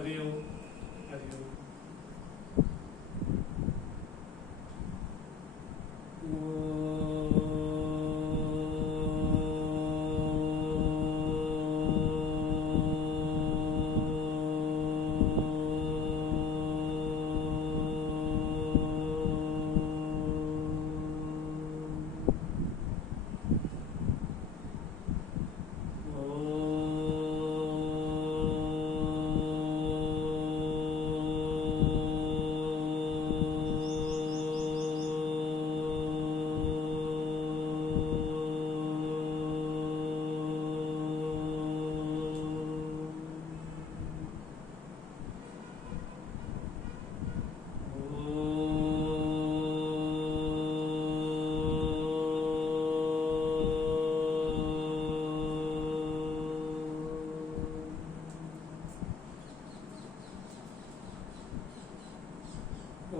हरि ओम हरि ओम।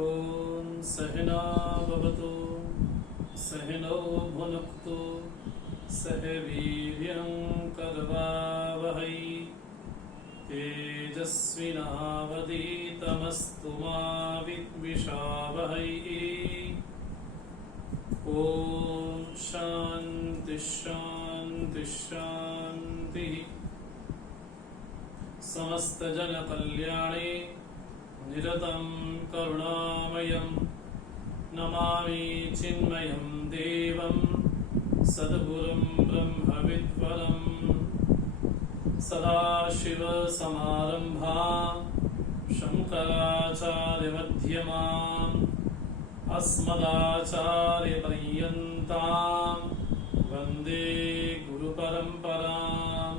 ओम सहना भवतु सहनौ भुनक्तु सह वीर्यं करवावहै तेजस्विनावधीतमस्तु मा विद्विषावहै। ओम शांति शांति शांति। समस्त जन कल्याणे निरतं करुणामयं नमामि चिन्मयं देवं सद्गुरुं ब्रह्मविद्वरं। सदाशिवसमारम्भां शङ्कराचार्यमध्यमाम् अस्मदाचार्यपर्यन्तां वन्दे गुरुपरम्परां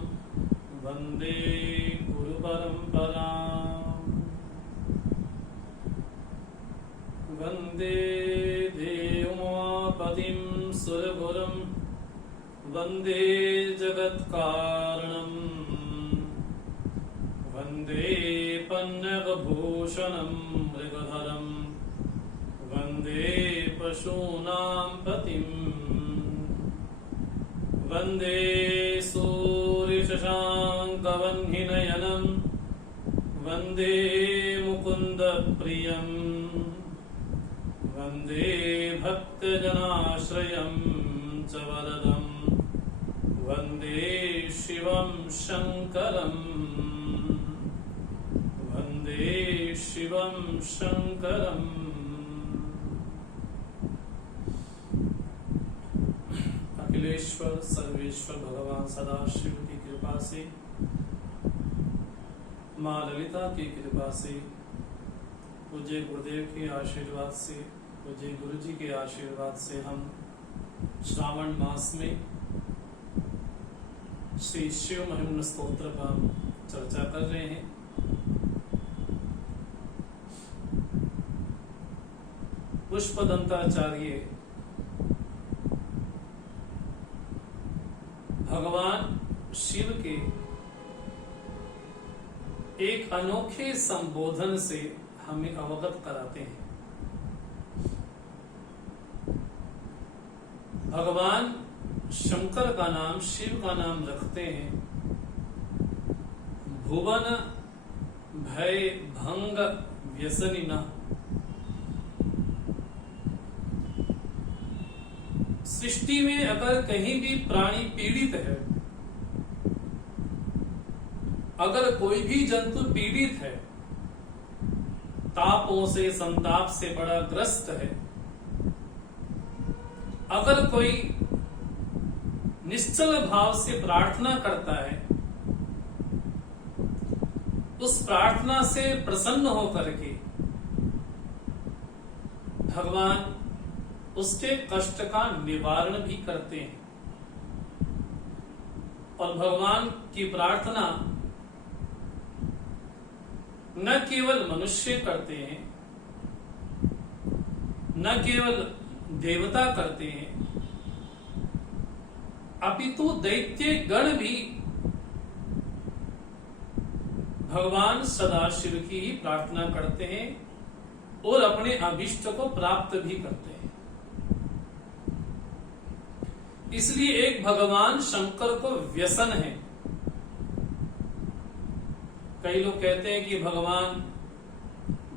वन्दे गुरुपरम्पराम्। वन्दे देवोमापतिं सुरगुरुं वन्दे जगत्कारणं वन्दे पन्नगभूषणं मृगधरं वन्दे पशूनां पतिं वन्दे सूर्यशशाङ्कवह्निनयनं वन्दे मुकुन्दप्रियम् वन्दे भक्तजनाश्रयं च वरदं वन्दे शिवं शङ्करं वन्दे शिवं शङ्करम्। अखिलेश्वर सर्वेश्वर भगवान सदाशिव की कृपा से, माँ ललिता की कृपा से, पूज्य गुरुदेव के आशीर्वाद से, पूज्य गुरु जी के आशीर्वाद से हम श्रावण मास में श्री शिव महिम्न स्तोत्र पर चर्चा कर रहे हैं। पुष्पदंताचार्य भगवान शिव के एक अनोखे संबोधन से हमें अवगत कराते हैं। भगवान शंकर का नाम, शिव का नाम रखते हैं भुवन भय भंग व्यसनिना। सृष्टि में अगर कहीं भी प्राणी पीड़ित है, अगर कोई भी जंतु पीड़ित है, तापों से संताप से बड़ा ग्रस्त है, अगर कोई निश्चल भाव से प्रार्थना करता है, उस प्रार्थना से प्रसन्न होकर के भगवान उसके कष्ट का निवारण भी करते हैं। और भगवान की प्रार्थना न केवल मनुष्य करते हैं, न केवल देवता करते हैं, अपितु दैत्य गण भी भगवान सदाशिव की ही प्रार्थना करते हैं और अपने अभिष्ट को प्राप्त भी करते हैं। इसलिए एक भगवान शंकर को व्यसन है कई लोग कहते हैं कि भगवान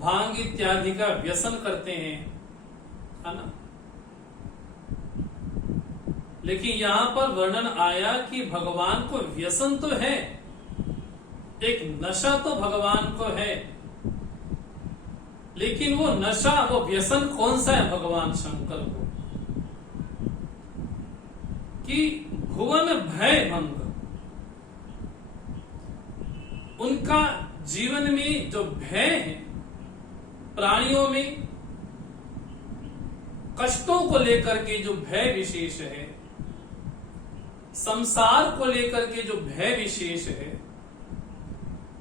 भांग इत्यादि का व्यसन करते हैं, है ना। लेकिन यहां पर वर्णन आया कि भगवान को व्यसन तो है, एक नशा तो भगवान को है, लेकिन वो नशा, वो व्यसन कौन सा है भगवान शंकर को, कि भुवन भय भंग। उनका जीवन में जो भय है, प्राणियों में कष्टों को लेकर के जो भय विशेष है, संसार को लेकर के जो भय विशेष है,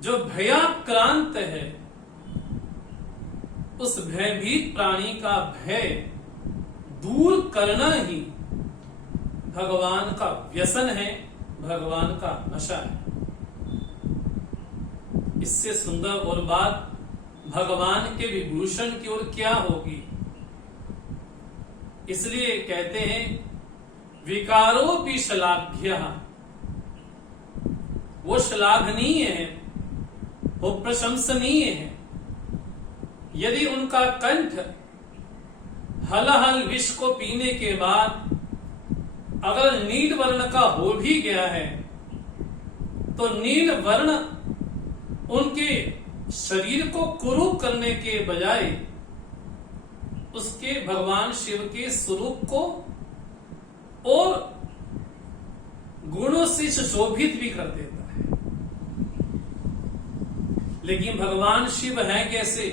जो भयाक्रांत है, उस भयभीत प्राणी का भय दूर करना ही भगवान का व्यसन है, भगवान का नशा है। इससे सुंदर और बात भगवान के विभूषण की ओर क्या होगी। इसलिए कहते हैं विकारोपि श्लाघ्य, वो श्लाघनीय है, वो प्रशंसनीय है। यदि उनका कंठ हलहल विष को पीने के बाद अगर नील वर्ण का हो भी गया है, तो नील वर्ण उनके शरीर को कुरूप करने के बजाय उसके भगवान शिव के स्वरूप को और गुणों से सुशोभित भी कर देता है। लेकिन भगवान शिव है कैसे?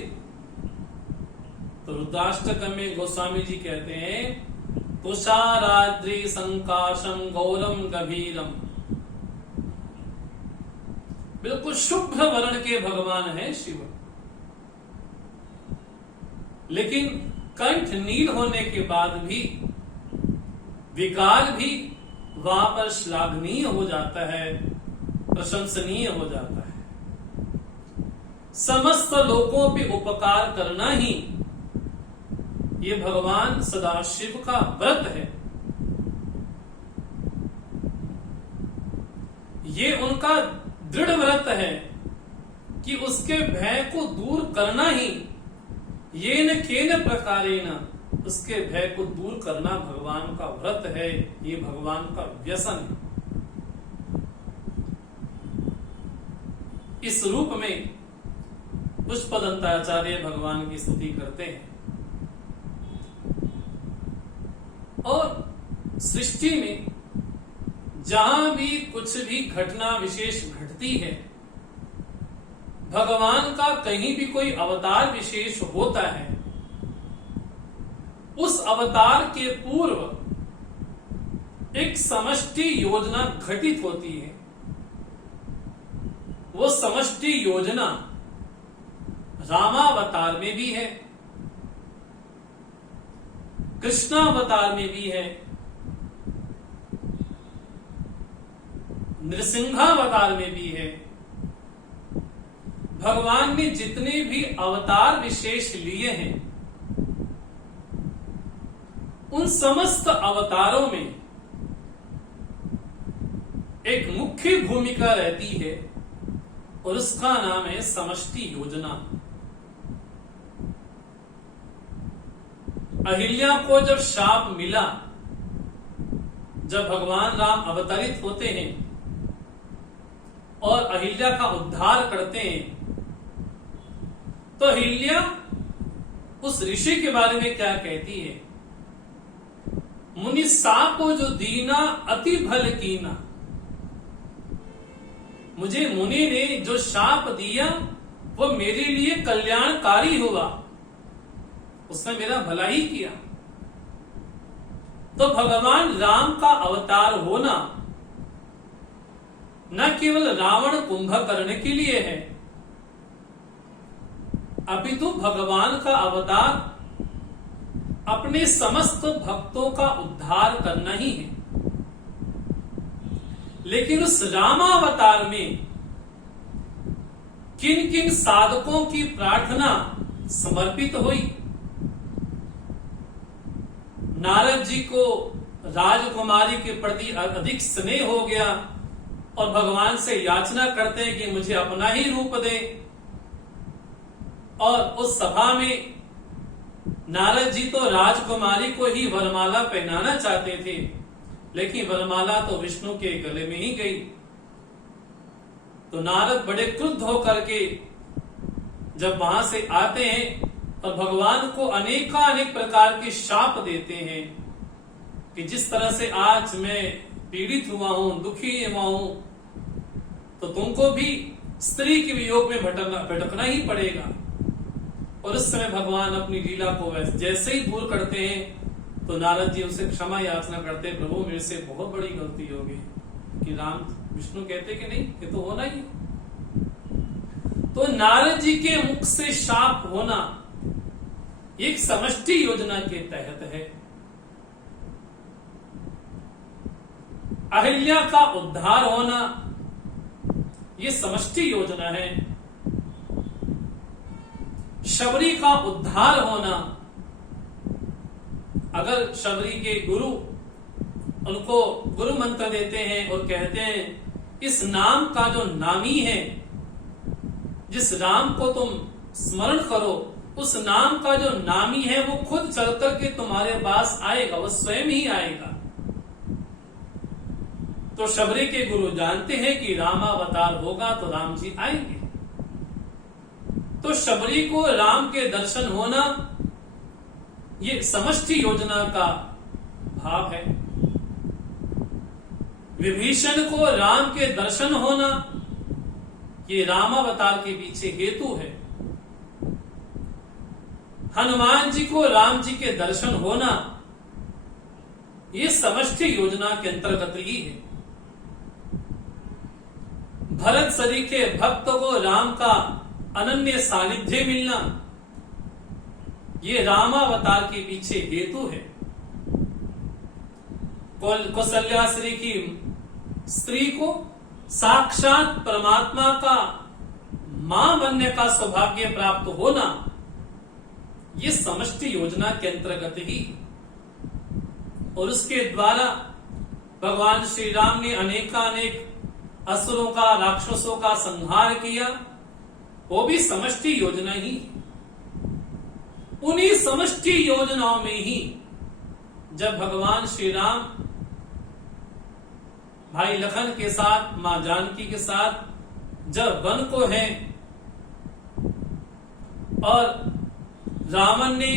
तो रुद्राष्टकम में गोस्वामी जी कहते हैं तुषाराद्रि संकाशम गौरम गभीरम, बिल्कुल शुभ्र वर्ण के भगवान है शिव। लेकिन कंठ नील होने के बाद भी विकार भी वहां पर श्लाघनीय हो जाता है, प्रशंसनीय हो जाता है। समस्त लोगों पे उपकार करना ही ये भगवान सदाशिव का व्रत है। ये उनका दृढ़ व्रत है कि उसके भय को दूर करना ही ये न केन प्रकारेण, उसके भय को दूर करना भगवान का व्रत है, ये भगवान का व्यसन है। इस रूप में पुष्पदंताचार्य भगवान की स्तुति करते हैं। और सृष्टि में जहां भी कुछ भी घटना विशेष घटती है, भगवान का कहीं भी कोई अवतार विशेष होता है, उस अवतार के पूर्व एक समष्टि योजना घटित होती है। वो समष्टि योजना रामावतार में भी है, कृष्णावतार में भी है, नृसिंहावतार में भी है। भगवान ने जितने भी अवतार विशेष लिए हैं, उन समस्त अवतारों में एक मुख्य भूमिका रहती है और उसका नाम है समष्टि योजना। अहिल्या को जब शाप मिला, जब भगवान राम अवतरित होते हैं और अहिल्या का उद्धार करते हैं, तो अहिल्या उस ऋषि के बारे में क्या कहती है? मुनि सापो जो दीना अति भल कीना, मुझे मुनि ने जो शाप दिया वो मेरे लिए कल्याणकारी हुआ, उसने मेरा भला ही किया। तो भगवान राम का अवतार होना न केवल रावण कुंभकर्ण के लिए है, अपितु भगवान का अवतार अपने समस्त भक्तों का उद्धार करना ही है। लेकिन उस रामावतार में किन किन साधकों की प्रार्थना समर्पित हुई? नारद जी को राजकुमारी के प्रति अधिक स्नेह हो गया और भगवान से याचना करते हैं कि मुझे अपना ही रूप दे। और उस सभा में नारद जी तो राजकुमारी को ही वरमाला पहनाना चाहते थे, लेकिन वरमाला तो विष्णु के गले में ही गई। तो नारद बड़े क्रुद्ध होकर के जब वहां से आते हैं और भगवान को अनेकानेक प्रकार के शाप देते हैं कि जिस तरह से आज मैं पीड़ित हुआ हूं, दुखी हुआ हूं, तो तुमको भी स्त्री के वियोग में भटकना ही पड़ेगा। और उस समय भगवान अपनी लीला को जैसे ही दूर करते हैं तो नारद जी उसे क्षमा याचना करते हैं, प्रभु मेरे से बहुत बड़ी गलती हो गई। कि राम विष्णु कहते कि नहीं, ये तो होना ही। तो नारद जी के मुख से शाप होना एक समष्टि योजना के तहत है। अहिल्या का उद्धार होना ये समष्टि योजना है। शबरी का उद्धार होना, अगर शबरी के गुरु उनको गुरु मंत्र देते हैं और कहते हैं इस नाम का जो नामी है, जिस राम को तुम स्मरण करो, उस नाम का जो नामी है वो खुद चल करके तुम्हारे पास आएगा, वो स्वयं ही आएगा। तो शबरी के गुरु जानते हैं कि रामावतार होगा तो राम जी आएंगे। तो शबरी को राम के दर्शन होना ये समष्टि योजना का भाव है। विभीषण को राम के दर्शन होना ये रामावतार के पीछे हेतु है। हनुमान जी को राम जी के दर्शन होना ये समष्टि योजना के अंतर्गत ही है। भरत सरीखे भक्त को राम का अनन्य सानिध्य मिलना ये रामावतार के पीछे हेतु है। कौशल्या श्री की स्त्री को साक्षात परमात्मा का मां बनने का सौभाग्य प्राप्त होना ये समष्टि योजना के अंतर्गत ही। और उसके द्वारा भगवान श्री राम ने अनेकानेक असुरों का, राक्षसों का संहार किया, वो भी समष्टि योजना ही। उन्हीं समष्टि योजनाओं में ही जब भगवान श्री राम भाई लखन के साथ, मां जानकी के साथ जब वन को हैं और रावण ने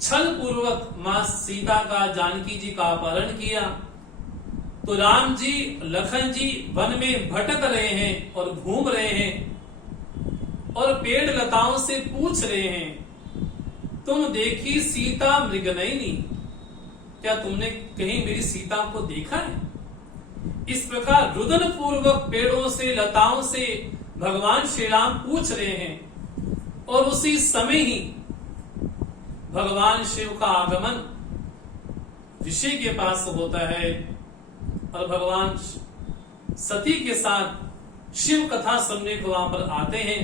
छल पूर्वक मां सीता का, जानकी जी का अपहरण किया, तो राम जी, लखन जी वन में भटक रहे हैं और घूम रहे हैं और पेड़ लताओं से पूछ रहे हैं, तुम देखी सीता मृगनयनी, क्या तुमने कहीं मेरी सीता को देखा है? इस प्रकार रुदन पूर्वक पेड़ों से, लताओं से भगवान श्री राम पूछ रहे हैं। और उसी समय ही भगवान शिव का आगमन ऋषि के पास होता है और भगवान सती के साथ शिव कथा सुनने को वहां पर आते हैं।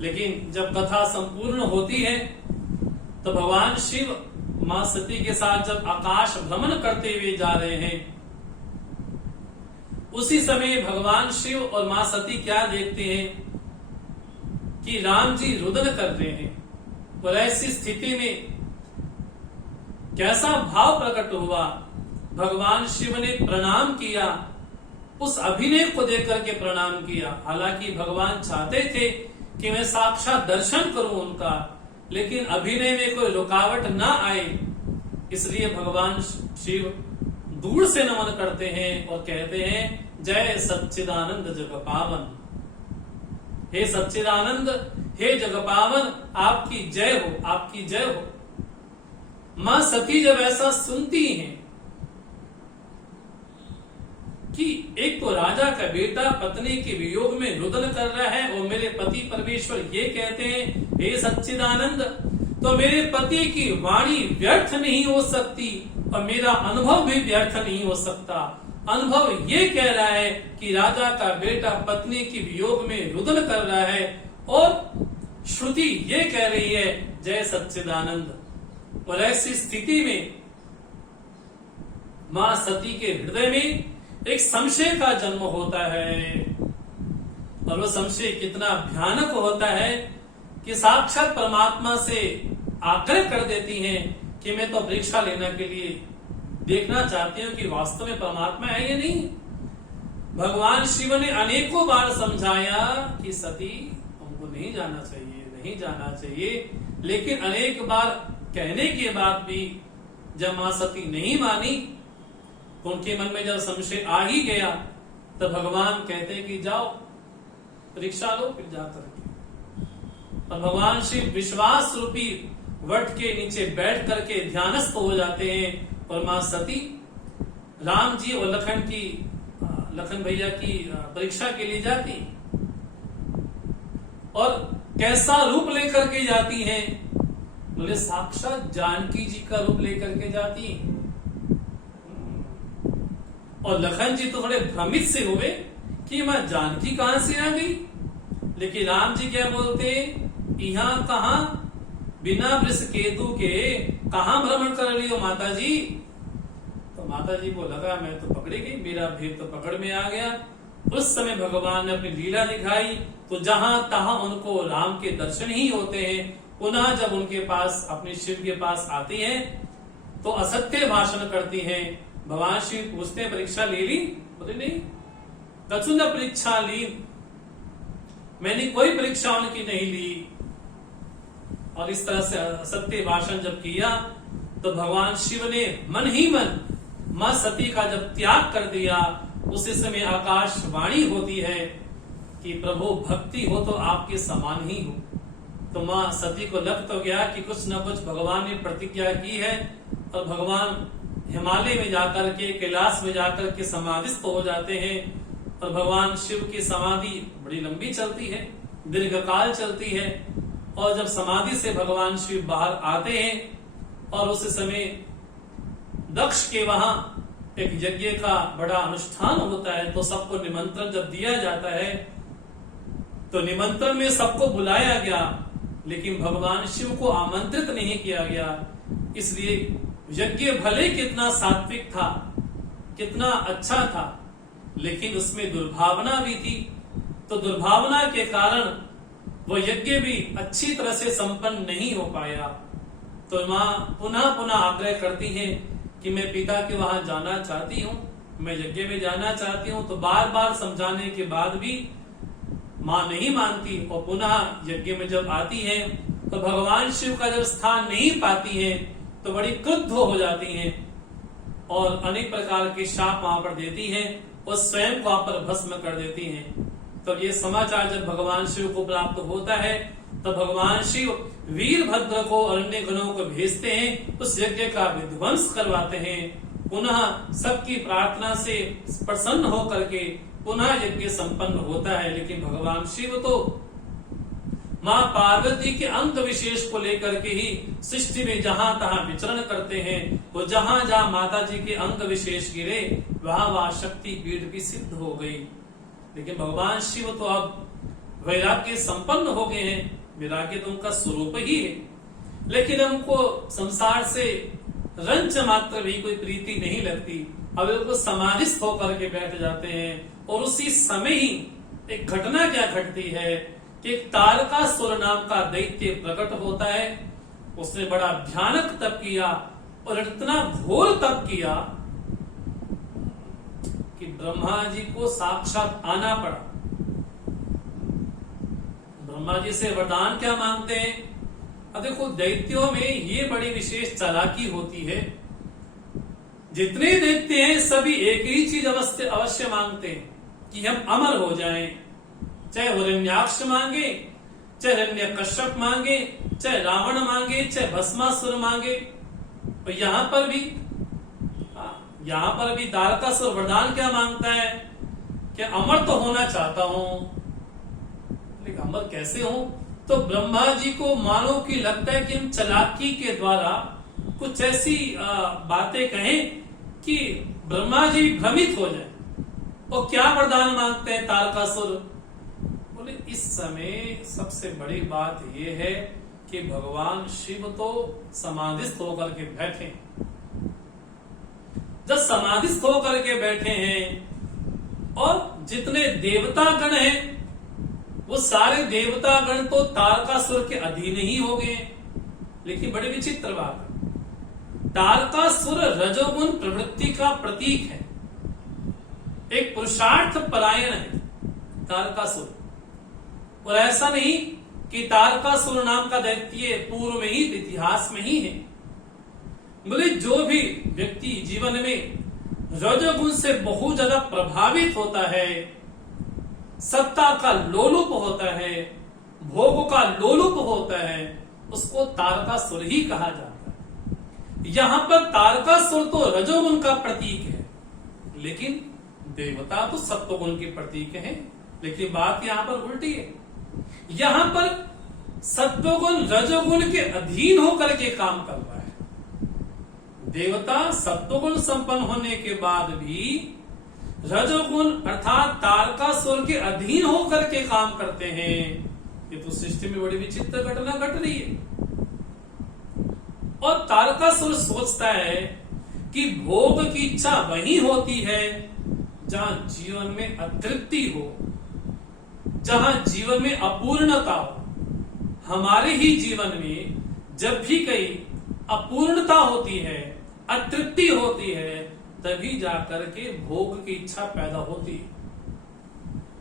लेकिन जब कथा संपूर्ण होती है तो भगवान शिव मां सती के साथ जब आकाश भ्रमण करते हुए जा रहे हैं, उसी समय भगवान शिव और मां सती क्या देखते हैं कि राम जी रुदन कर रहे हैं। और ऐसी स्थिति में कैसा भाव प्रकट हुआ, भगवान शिव ने प्रणाम किया, उस अभिनय को देख करके प्रणाम किया। हालांकि भगवान चाहते थे कि मैं साक्षात दर्शन करूं उनका, लेकिन अभिनय में कोई रुकावट ना आए, इसलिए भगवान शिव दूर से नमन करते हैं और कहते हैं, जय सच्चिदानंद जग पावन। हे सच्चिदानंद, हे जग पावन, आपकी जय हो, आपकी जय हो। मां सती जब ऐसा सुनती हैं कि एक तो राजा का बेटा पत्नी के वियोग में रुदन कर रहा है और मेरे पति परमेश्वर ये कहते हैं, हे सच्चिदानंद, तो मेरे पति की वाणी व्यर्थ नहीं हो सकती और मेरा अनुभव भी व्यर्थ नहीं हो सकता। अनुभव ये कह रहा है कि राजा का बेटा पत्नी के वियोग में रुदन कर रहा है और श्रुति ये कह रही है, जय सच्चिदानंद। और ऐसी स्थिति में मां सती के हृदय में एक संशय का जन्म होता है, और वो संशय कितना भयानक होता है कि साक्षात परमात्मा से आग्रह कर देती हैं कि मैं तो परीक्षा लेने के लिए देखना चाहती हूं कि वास्तव में परमात्मा है या नहीं। भगवान शिव ने अनेकों बार समझाया कि सती तुमको नहीं जाना चाहिए, नहीं जाना चाहिए, लेकिन अनेक बार कहने के बाद भी जब मां सती नहीं मानी तो उनके मन में जब संशय आ ही गया तो भगवान कहते कि जाओ परीक्षा लो फिर जा करके। और भगवान शिव विश्वास रूपी वट के नीचे बैठ करके ध्यानस्थ हो जाते हैं और मां सती राम जी और लखन भैया की परीक्षा के लिए जाती, और कैसा रूप लेकर के जाती हैं? बोले साक्षात जानकी जी का रूप लेकर के जाती हैं। और लखन जी तो थोड़े भ्रमित से हुए कि मां जानकी कहां से आ गई, लेकिन राम जी क्या बोलते, यहाँ कहां बिना वृष केतु के कहां भ्रमण कर रही हो माता जी? तो माता जी को लगा मैं तो पकड़ी गई, मेरा भेद तो पकड़ में आ गया। उस समय भगवान ने अपनी लीला दिखाई, तो जहां तहां उनको राम के दर्शन ही होते हैं। पुनः जब उनके पास अपने शिव के पास आती हैं तो असत्य भाषण करती हैं। भगवान शिव पूछते हैं परीक्षा ले ली? बोले नहीं, कछु न परीक्षा ली, मैंने कोई परीक्षा उनकी नहीं ली। और इस तरह से असत्य भाषण जब किया तो भगवान शिव ने मन ही मन मां सती का जब त्याग कर दिया, उसी समय आकाशवाणी होती है कि प्रभु भक्ति हो तो आपके समान ही हो। तो मां सती को लग तो गया कि कुछ न कुछ भगवान ने प्रतिज्ञा की है, और भगवान हिमालय में जाकर के कैलाश में जाकर के समाधिस्थ हो जाते हैं। और भगवान शिव की समाधि बड़ी लंबी चलती है, दीर्घकाल चलती है। और जब समाधि से भगवान शिव बाहर आते हैं और उस समय दक्ष के वहां एक यज्ञ का बड़ा अनुष्ठान होता है, तो सबको निमंत्रण जब दिया जाता है तो निमंत्रण में सबको बुलाया गया, लेकिन भगवान शिव को आमंत्रित नहीं किया गया। इसलिए यज्ञ भले कितना सात्विक था, कितना अच्छा था, लेकिन उसमें दुर्भावना भी थी। तो दुर्भावना के कारण वो यज्ञ भी अच्छी तरह से संपन्न नहीं हो पाया। तो मां पुनः पुनः आग्रह करती हैं कि मैं पिता के वहां जाना चाहती हूँ, मैं यज्ञ में जाना चाहती हूँ। तो बार बार समझाने के बाद भी मां नहीं मानती, और पुनः यज्ञ में जब आती है तो भगवान शिव का जब स्थान नहीं पाती है तो बड़ी क्रुद्ध हो जाती हैं और अनेक प्रकार के शाप वहां पर देती हैं और स्वयं को वहां पर भस्म कर देती हैं। तो ये समाचार जब भगवान शिव को प्राप्त होता है तो भगवान शिव वीरभद्र को और अन्य गणों को भेजते हैं, उस यज्ञ का विध्वंस करवाते हैं। पुनः सबकी प्रार्थना से प्रसन्न होकर के पुनः यज्ञ संपन्न होता है। लेकिन भगवान शिव तो मां पार्वती के अंग विशेष को लेकर के ही सृष्टि में जहां तहां विचरण करते हैं। वो जहां जहां माता जी के अंग विशेष गिरे वहां वहां शक्ति पीठ भी सिद्ध हो गई। लेकिन भगवान शिव तो अब वैराग्य संपन्न हो गए हैं, वैराग्य तो उनका स्वरूप ही है, लेकिन हमको संसार से रंच मात्र भी कोई प्रीति नहीं लगती। अब उनको समाधिस्थ होकर के बैठ जाते हैं, और उसी समय ही एक घटना क्या घटती है कि एक तारकासुर नाम का दैत्य प्रकट होता है। उसने बड़ा भयानक तप किया और इतना घोर तप किया कि ब्रह्मा जी को साक्षात आना पड़ा। ब्रह्मा जी से वरदान क्या मांगते हैं? अब देखो दैत्यों में ये बड़ी विशेष चालाकी होती है, जितने दैत्य हैं सभी एक ही चीज अवश्य मांगते हैं कि हम अमर हो जाएं। चाहे हिरण्याक्ष मांगे, चाहे हिरण्यकश्यप मांगे, चाहे रावण मांगे, चाहे भस्मासुर मांगे। और यहाँ पर भी तारकासुर वरदान क्या मांगता है कि अमर तो होना चाहता हूं, लेकिन अमर कैसे हो? तो ब्रह्मा जी को मानो कि लगता है कि हम चालाकी के द्वारा कुछ ऐसी बातें कहें कि ब्रह्मा जी भ्रमित हो जाए। और क्या वरदान मांगते हैं तारकासुर? बोले इस समय सबसे बड़ी बात यह है कि भगवान शिव तो समाधिस्थ होकर के बैठे। जब समाधिस्थ होकर के बैठे हैं और जितने देवता गण हैं वो सारे देवता गण तो तारकासुर के अधीन ही हो गए हैं। लेकिन बड़ी विचित्र बात है, तारकासुर रजोगुण प्रवृत्ति का प्रतीक है, एक पुरुषार्थ परायण है तारकासुर। और ऐसा नहीं कि तारकासुर नाम का दैत्य पूर्व में ही इतिहास में ही है। बोले जो भी व्यक्ति जीवन में रजोगुण से बहुत ज्यादा प्रभावित होता है, सत्ता का लोलुप होता है, भोग का लोलुप होता है, उसको तारकासुर ही कहा जाता है। यहां पर तारकासुर तो रजोगुण का प्रतीक है, लेकिन देवता तो सत्वगुण के प्रतीक हैं। लेकिन बात यहां पर उल्टी है, यहां पर सत्वगुण रजोगुण के अधीन होकर के काम कर रहा है। देवता सत्वगुण संपन्न होने के बाद भी रजोगुण अर्थात तारकासुर के अधीन होकर के काम करते हैं। ये तो सृष्टि में बड़ी विचित्र घटना घट रही है। और तारकासुर सोचता है कि भोग की इच्छा वही होती है जहां जीवन में अतृप्ति हो, जहां जीवन में अपूर्णता हो। हमारे ही जीवन में जब भी कहीं अपूर्णता होती है, अतृप्ति होती है, तभी जाकर के भोग की इच्छा पैदा होती है।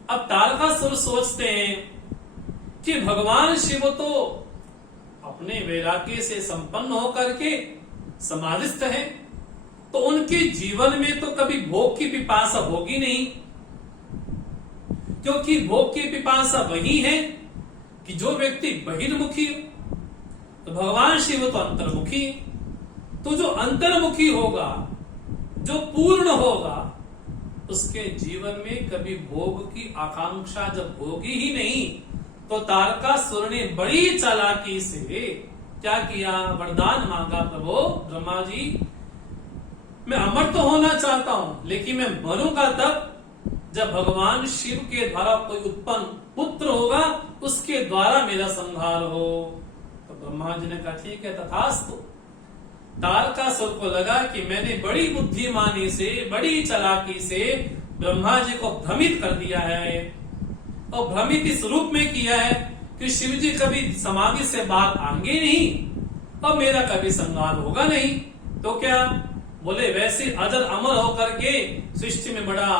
अब तारकासुर सोचते हैं कि भगवान शिव तो अपने वैराग्य से संपन्न होकर के समाधिस्थ है, तो उनके जीवन में तो कभी भोग की पिपासा होगी नहीं, क्योंकि भोग की पिपासा वही है कि जो व्यक्ति बहिर्मुखी हो। तो भगवान शिव तो अंतर्मुखी, तो जो अंतर्मुखी होगा, जो पूर्ण होगा, उसके जीवन में कभी भोग की आकांक्षा जब होगी ही नहीं, तो तारकासुर ने बड़ी चालाकी से क्या किया, वरदान मांगा, प्रभु ब्रह्मा जी मैं अमर तो होना चाहता हूं, लेकिन मैं मरूंगा तब जब भगवान शिव के द्वारा कोई उत्पन्न पुत्र होगा, उसके द्वारा मेरा संहार हो। तो ब्रह्मा जी ने कहा ठीक है तथास्तु। तारकासुर को लगा कि मैंने बड़ी बुद्धिमानी से, बड़ी चालाकी से ब्रह्मा जी को भ्रमित कर दिया है, और भ्रमित इस रूप में किया है कि शिव जी कभी समाधि से बाहर आएंगे नहीं और मेरा कभी संहार होगा नहीं। तो क्या बोले, वैसे अजर अमर होकर के सृष्टि में बड़ा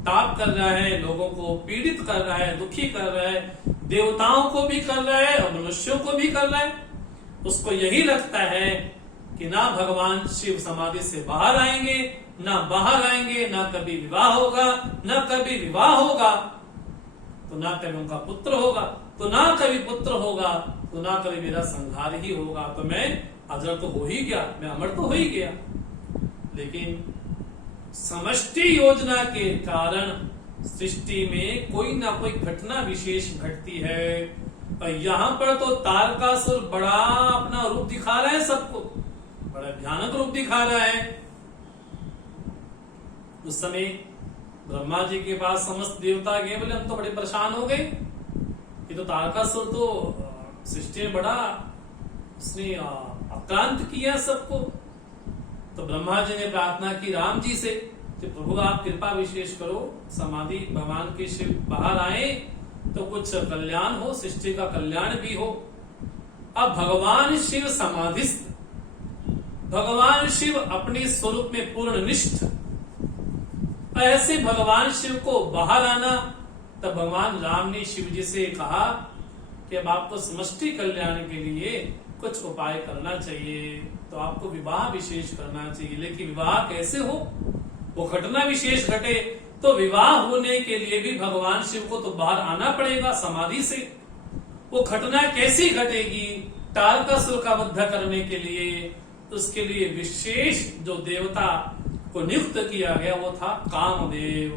ताप कर रहा है, लोगों को पीड़ित कर रहा है, दुखी कर रहा है, देवताओं को भी कर रहा है और मनुष्यों को भी कर रहा है। उसको यही लगता है कि ना भगवान शिव समाधि से बाहर आएंगे, ना बाहर आएंगे, ना कभी विवाह होगा, ना कभी विवाह होगा, तो ना कभी उनका पुत्र होगा, तो ना कभी पुत्र होगा, तो ना कभी मेरा संहार ही होगा। तो मैं अजर तो हो ही गया, मैं अमर तो हो ही गया। लेकिन समष्टि योजना के कारण सृष्टि में कोई ना कोई घटना विशेष घटती है, और यहाँ पर तो तारकासुर बड़ा अपना रूप दिखा रहा है, सबको बड़ा भयानक रूप दिखा रहा है। उस समय ब्रह्मा जी के पास समस्त देवता गए, बोले हम तो बड़े परेशान हो गए, ये तो तारकासुर तो सृष्टि में बड़ा उसने आक्रांत किया सबको। तो ब्रह्मा जी ने प्रार्थना की राम जी से कि प्रभु आप कृपा विशेष करो, समाधि भगवान के शिव बाहर आए तो कुछ कल्याण हो, सृष्टि का कल्याण भी हो। अब भगवान शिव समाधिस्थ, भगवान शिव अपने स्वरूप में पूर्ण निष्ठ, ऐसे भगवान शिव को बाहर आना। तब भगवान राम ने शिव जी से कहा कि अब आपको समष्टि कल्याण के लिए कुछ उपाय करना चाहिए, तो आपको विवाह विशेष करना चाहिए। लेकिन विवाह कैसे हो, वो घटना विशेष घटे, तो विवाह होने के लिए भी भगवान शिव को तो बाहर आना पड़ेगा समाधि से। वो घटना कैसी घटेगी, तारकासुर का वध करने के लिए, उसके लिए विशेष जो देवता को नियुक्त किया गया वो था कामदेव।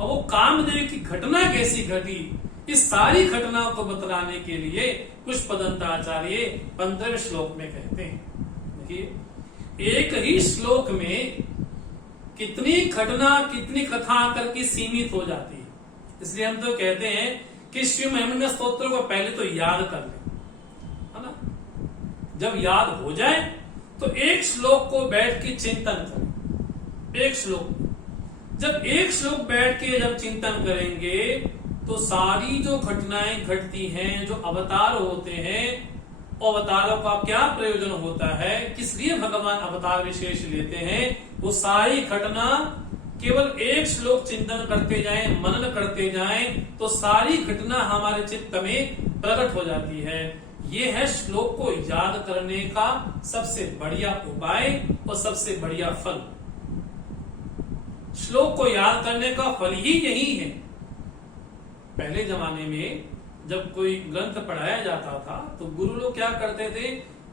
और वो कामदेव की घटना कैसी घटी, इस सारी घटना को बतलाने के लिए पुष्पदंताचार्य 15वें श्लोक में कहते हैं। देखिए, एक ही श्लोक में कितनी घटना, कितनी कथा आकर के सीमित हो जाती है। इसलिए हम तो कहते हैं कि शिव महिमा स्तोत्र को पहले तो याद कर ले, है ना। जब याद हो जाए तो एक श्लोक को बैठ के चिंतन करें, एक श्लोक। जब एक श्लोक बैठ के जब चिंतन करेंगे तो सारी जो घटनाएं घटती हैं, जो अवतार होते हैं, अवतारों का क्या प्रयोजन होता है, किस लिए भगवान अवतार विशेष लेते हैं, वो सारी घटना केवल एक श्लोक चिंतन करते जाएं, मनन करते जाएं, तो सारी घटना हमारे चित्त में प्रकट हो जाती है। ये है श्लोक को याद करने का सबसे बढ़िया उपाय और सबसे बढ़िया फल। श्लोक को याद करने का फल ही यही है। पहले जमाने में जब कोई ग्रंथ पढ़ाया जाता था तो गुरु लोग क्या करते थे,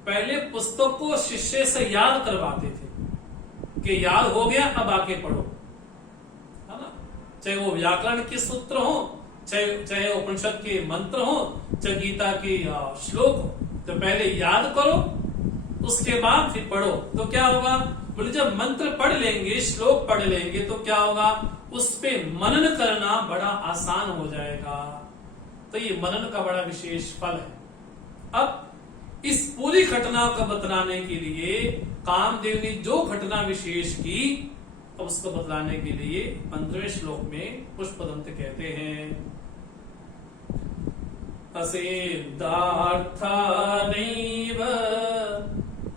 पहले पुस्तक को शिष्य से याद करवाते थे कि याद हो गया, अब आके पढ़ो, है ना। चाहे वो व्याकरण के सूत्र हो, चाहे उपनिषद के मंत्र हो, चाहे गीता के श्लोक हो, तो पहले याद करो, उसके बाद फिर पढ़ो। तो क्या होगा, बोले जब मंत्र पढ़ लेंगे, श्लोक पढ़ लेंगे, तो क्या होगा, उस पे मनन करना बड़ा आसान हो जाएगा। तो ये मनन का बड़ा विशेष फल है। अब इस पूरी घटना को बतलाने के लिए कामदेव ने जो घटना विशेष की, अब उसको बतलाने के लिए 15वें श्लोक में पुष्पदंत कहते हैं, असेदार्थानैव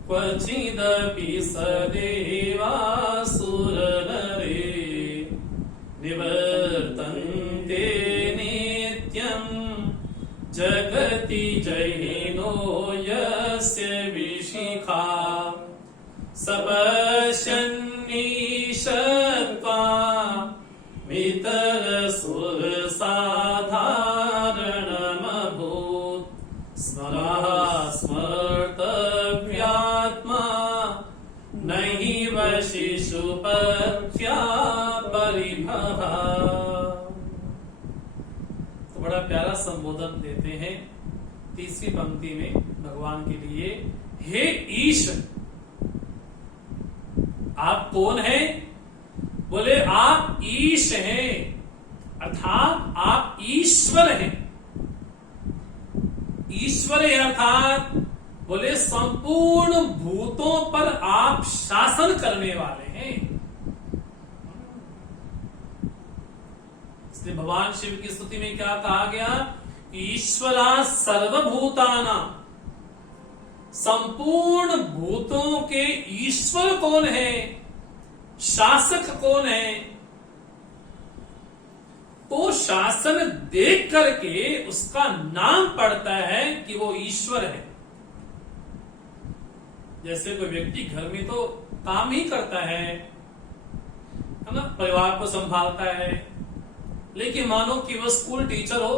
क्वचिदपि सदेवासुरनरे निवर्तन्ते नित्यं जगति जैनो यस्य विशिखा सपश्यन्निशत्वा मितरसुरसाधारणमभूत् स्मरः स्मर्तव्यात्मा नैव शिशुपत्या परिभवः। तो बड़ा प्यारा संबोधन देते हैं तीसरी पंक्ति में भगवान के लिए, हे ईश, आप कौन हैं? बोले आप ईश हैं, अर्थात आप ईश्वर हैं। ईश्वर है अर्थात बोले संपूर्ण भूतों पर आप शासन करने वाले हैं। इसलिए भगवान शिव की स्तुति में क्या कहा गया, ईश्वरा सर्वभूताना, संपूर्ण भूतों के ईश्वर कौन है, शासक कौन है। तो शासन देख करके उसका नाम पड़ता है कि वो ईश्वर है। जैसे कोई व्यक्ति घर में तो काम ही करता है ना, परिवार को संभालता है, लेकिन मानो कि वो स्कूल टीचर हो,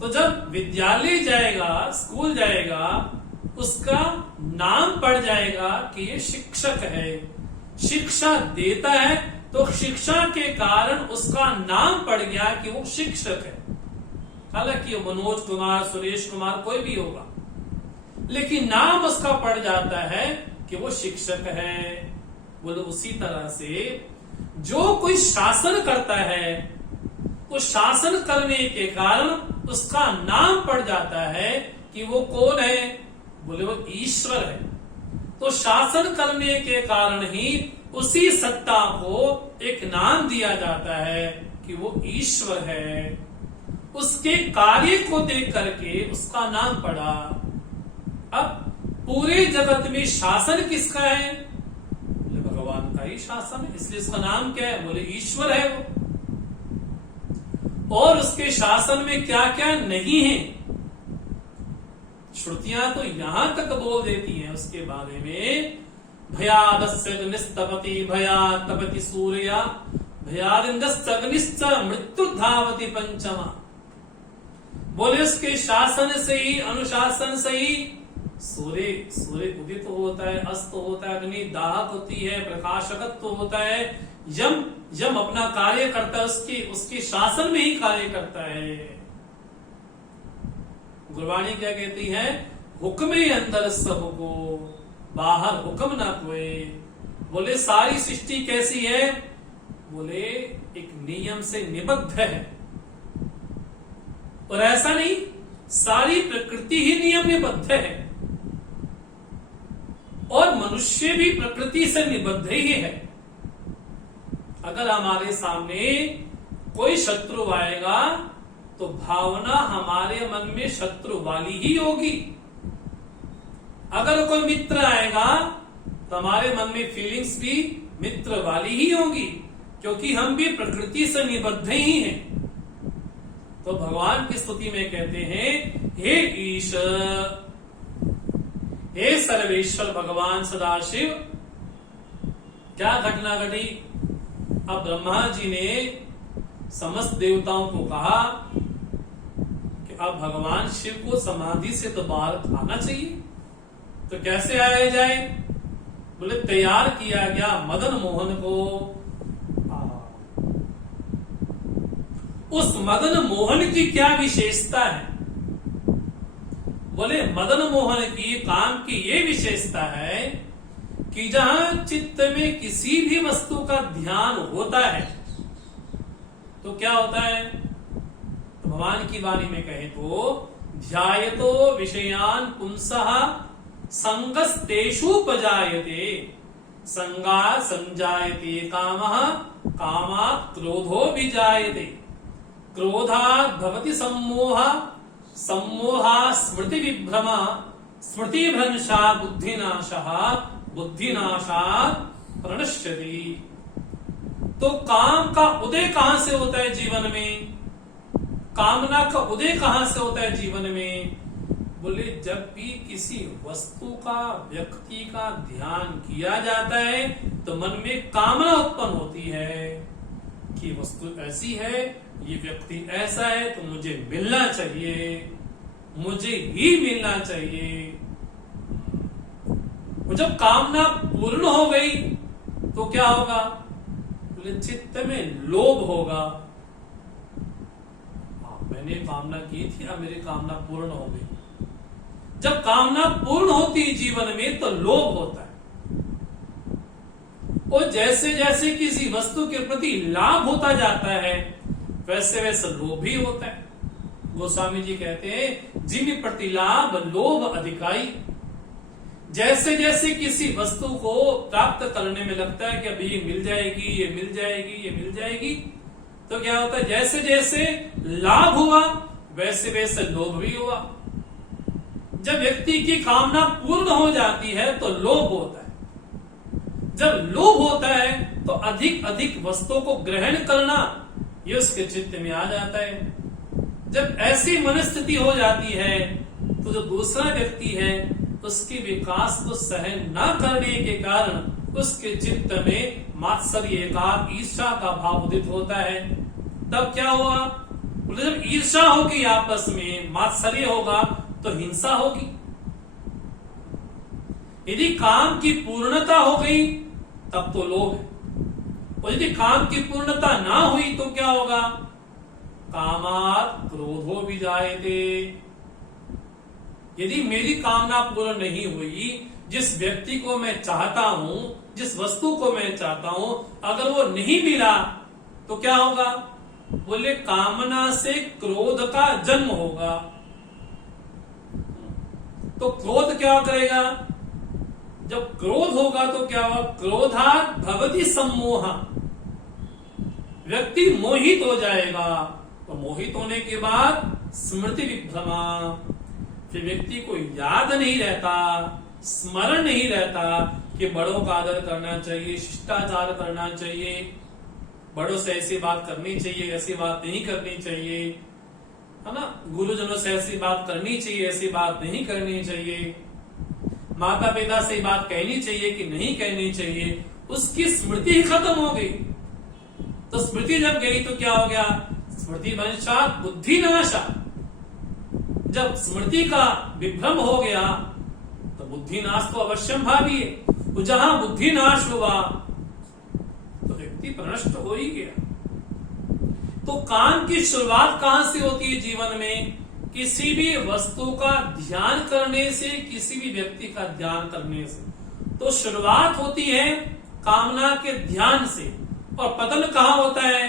तो जब विद्यालय जाएगा, स्कूल जाएगा, उसका नाम पड़ जाएगा कि ये शिक्षक है, शिक्षा देता है, तो शिक्षा के कारण उसका नाम पड़ गया कि वो शिक्षक है। हालांकि वो मनोज कुमार, सुरेश कुमार कोई भी होगा, लेकिन नाम उसका पड़ जाता है कि वो शिक्षक है। बोलो उसी तरह से जो कोई शासन करता है, वो शासन करने के कारण उसका नाम पड़ जाता है कि वो कौन है, बोले वो ईश्वर है। तो शासन करने के कारण ही उसी सत्ता को एक नाम दिया जाता है कि वो ईश्वर है। उसके कार्य को देख करके उसका नाम पड़ा। अब पूरे जगत में शासन किसका है, बोले भगवान का ही शासन है, इसलिए उसका नाम क्या है, बोले ईश्वर है वो। और उसके शासन में क्या क्या नहीं है, श्रुतियां तो यहां तक बोल देती हैं उसके बारे में, भयादस्य अग्निस्तपति भयात् तपति सूर्या भयादिन्द्रस्य अग्निश्च मृत्यु धावति पंचमा। बोले उसके शासन से ही, अनुशासन से ही सूर्य उदित होता है, अस्त होता है, अग्नि दाहक होती है, प्रकाशकत्व होता है, यम अपना कार्य करता है, उसके शासन में ही कार्य करता है। गुरबाणी क्या कहती है, हुक्मे अंदर सबको, बाहर हुक्म ना कोई। बोले सारी सृष्टि कैसी है, बोले एक नियम से निबद्ध है। और ऐसा नहीं, सारी प्रकृति ही नियम निबद्ध है, और मनुष्य भी प्रकृति से निबद्ध ही है। अगर हमारे सामने कोई शत्रु आएगा तो भावना हमारे मन में शत्रु वाली ही होगी। अगर कोई मित्र आएगा तो हमारे मन में फीलिंग्स भी मित्र वाली ही होगी, क्योंकि हम भी प्रकृति से निबद्ध ही हैं। तो भगवान की स्तुति में कहते हैं, हे ईश, हे सर्वेश्वर भगवान सदाशिव। क्या घटना घटी? अब ब्रह्मा जी ने समस्त देवताओं को कहा कि अब भगवान शिव को समाधि से तो बाहर आना चाहिए। तो कैसे आया जाए? बोले तैयार किया गया मदन मोहन को। उस मदन मोहन की क्या विशेषता है? बोले मदन मोहन की काम की ये विशेषता है कि जहां चित्त में किसी भी वस्तु का ध्यान होता है तो क्या होता है? तो भगवान की वाणी में कहे तो ध्यायतो विषयान पुंसः संगस्तेषुपजायते संगात् संजायते कामः कामात् क्रोधो विजायते क्रोधात् भवति सम्मोहः सम्मोहात् स्मृति विभ्रमा स्मृति भ्रंशात् बुद्धिनाशः बुद्धिनाशात् प्रणश्यति। तो काम का उदय कहां से होता है जीवन में? कामना का उदय कहां से होता है जीवन में? बोले जब भी किसी वस्तु का, व्यक्ति का ध्यान किया जाता है तो मन में कामना उत्पन्न होती है कि वस्तु ऐसी है, ये व्यक्ति ऐसा है, तो मुझे मिलना चाहिए, मुझे ही मिलना चाहिए। जब कामना पूर्ण हो गई तो क्या होगा? बोले चित्त में लोभ होगा। मैंने कामना की थी, अब मेरी कामना पूर्ण हो गई। जब कामना पूर्ण होती है जीवन में तो लोभ होता है, और जैसे जैसे किसी वस्तु के प्रति लाभ होता जाता है वैसे वैसे लोभ भी होता है। गोस्वामी जी कहते हैं, जिन प्रति लाभ लोभ अधिकाई। जैसे जैसे किसी वस्तु को प्राप्त करने में लगता है कि अभी ये मिल जाएगी, ये मिल जाएगी, ये मिल जाएगी, तो क्या होता है? जैसे जैसे लाभ हुआ वैसे वैसे लोभ भी हुआ। जब व्यक्ति की कामना पूर्ण हो जाती है तो लोभ होता है। जब लोभ होता है तो अधिक अधिक वस्तुओं को ग्रहण करना ये उसके चित्त में आ जाता है। जब ऐसी मनस्थिति हो जाती है तो जो दूसरा व्यक्ति है उसके विकास को सहन न करने के कारण उसके चित्त में मात्सर्य का, ईर्ष्या का भाव उदित होता है। तब क्या हुआ? बोले जब ईर्ष्या होगी आपस में, मात्सर्य होगा तो हिंसा होगी। यदि काम की पूर्णता हो गई तब तो लोभ है, और यदि काम की पूर्णता ना हुई तो क्या होगा? कामात् क्रोधो विजायते। यदि मेरी कामना पूर्ण नहीं हुई, जिस व्यक्ति को मैं चाहता हूं, जिस वस्तु को मैं चाहता हूं, अगर वो नहीं मिला तो क्या होगा? बोले कामना से क्रोध का जन्म होगा। तो क्रोध क्या करेगा? जब क्रोध होगा तो क्या होगा? क्रोधात् भवति सम्मोह। व्यक्ति मोहित हो जाएगा, तो मोहित होने के बाद स्मृति विभ्रमा, फिर व्यक्ति को याद नहीं रहता, स्मरण नहीं रहता कि बड़ों का आदर करना चाहिए, शिष्टाचार करना चाहिए, बड़ों से ऐसी बात करनी चाहिए, ऐसी बात नहीं करनी चाहिए, है ना? गुरुजनों से ऐसी बात करनी चाहिए, ऐसी बात नहीं करनी चाहिए, माता पिता से बात कहनी चाहिए कि नहीं कहनी चाहिए। उसकी स्मृति ही खत्म हो गई। तो स्मृति जब गई तो क्या हो गया? स्मृति वंशात् बुद्धि नाशा। जब स्मृति का विभ्रम हो गया तो बुद्धि नाश तो अवश्यम भावी है। तो जहां बुद्धि नाश हुआ तो व्यक्ति प्रनष्ट हो ही गया। तो काम की शुरुआत कहां से होती है जीवन में? किसी भी वस्तु का ध्यान करने से, किसी भी व्यक्ति का ध्यान करने से। तो शुरुआत होती है कामना के ध्यान से, और पतन कहां होता है?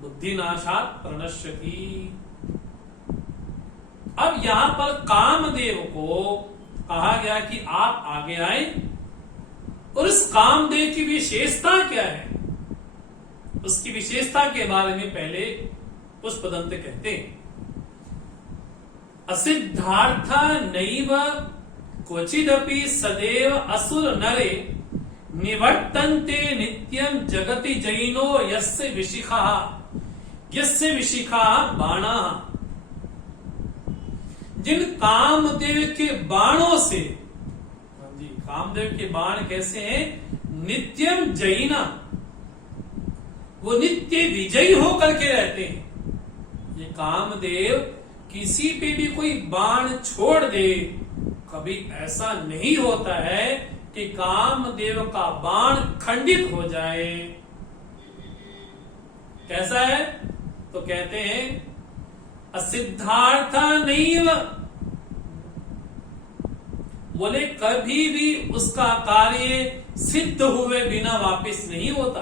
बुद्धि नाशात् प्रणश्यति। अब यहां पर कामदेव को कहा गया कि आप आगे आए, और इस कामदेव की विशेषता क्या है? उसकी विशेषता के बारे में पहले पुष्पदंत कहते हैं। असिद्धार्थ नैव क्वचिदपि सदैव असुर नरे निवर्तन्ते नित्यं जगति जैनो यस्य विशिखा बाणाः। जिन कामदेव के बाणों से, जी कामदेव के बाण कैसे हैं? नित्यम जैना, वो नित्य विजयी होकर के रहते हैं। ये कामदेव किसी पे भी कोई बाण छोड़ दे, कभी ऐसा नहीं होता है कि कामदेव का बाण खंडित हो जाए। कैसा है? तो कहते हैं असिद्धार्थ नैव, बोले कभी भी उसका कार्य सिद्ध हुए बिना वापस नहीं होता।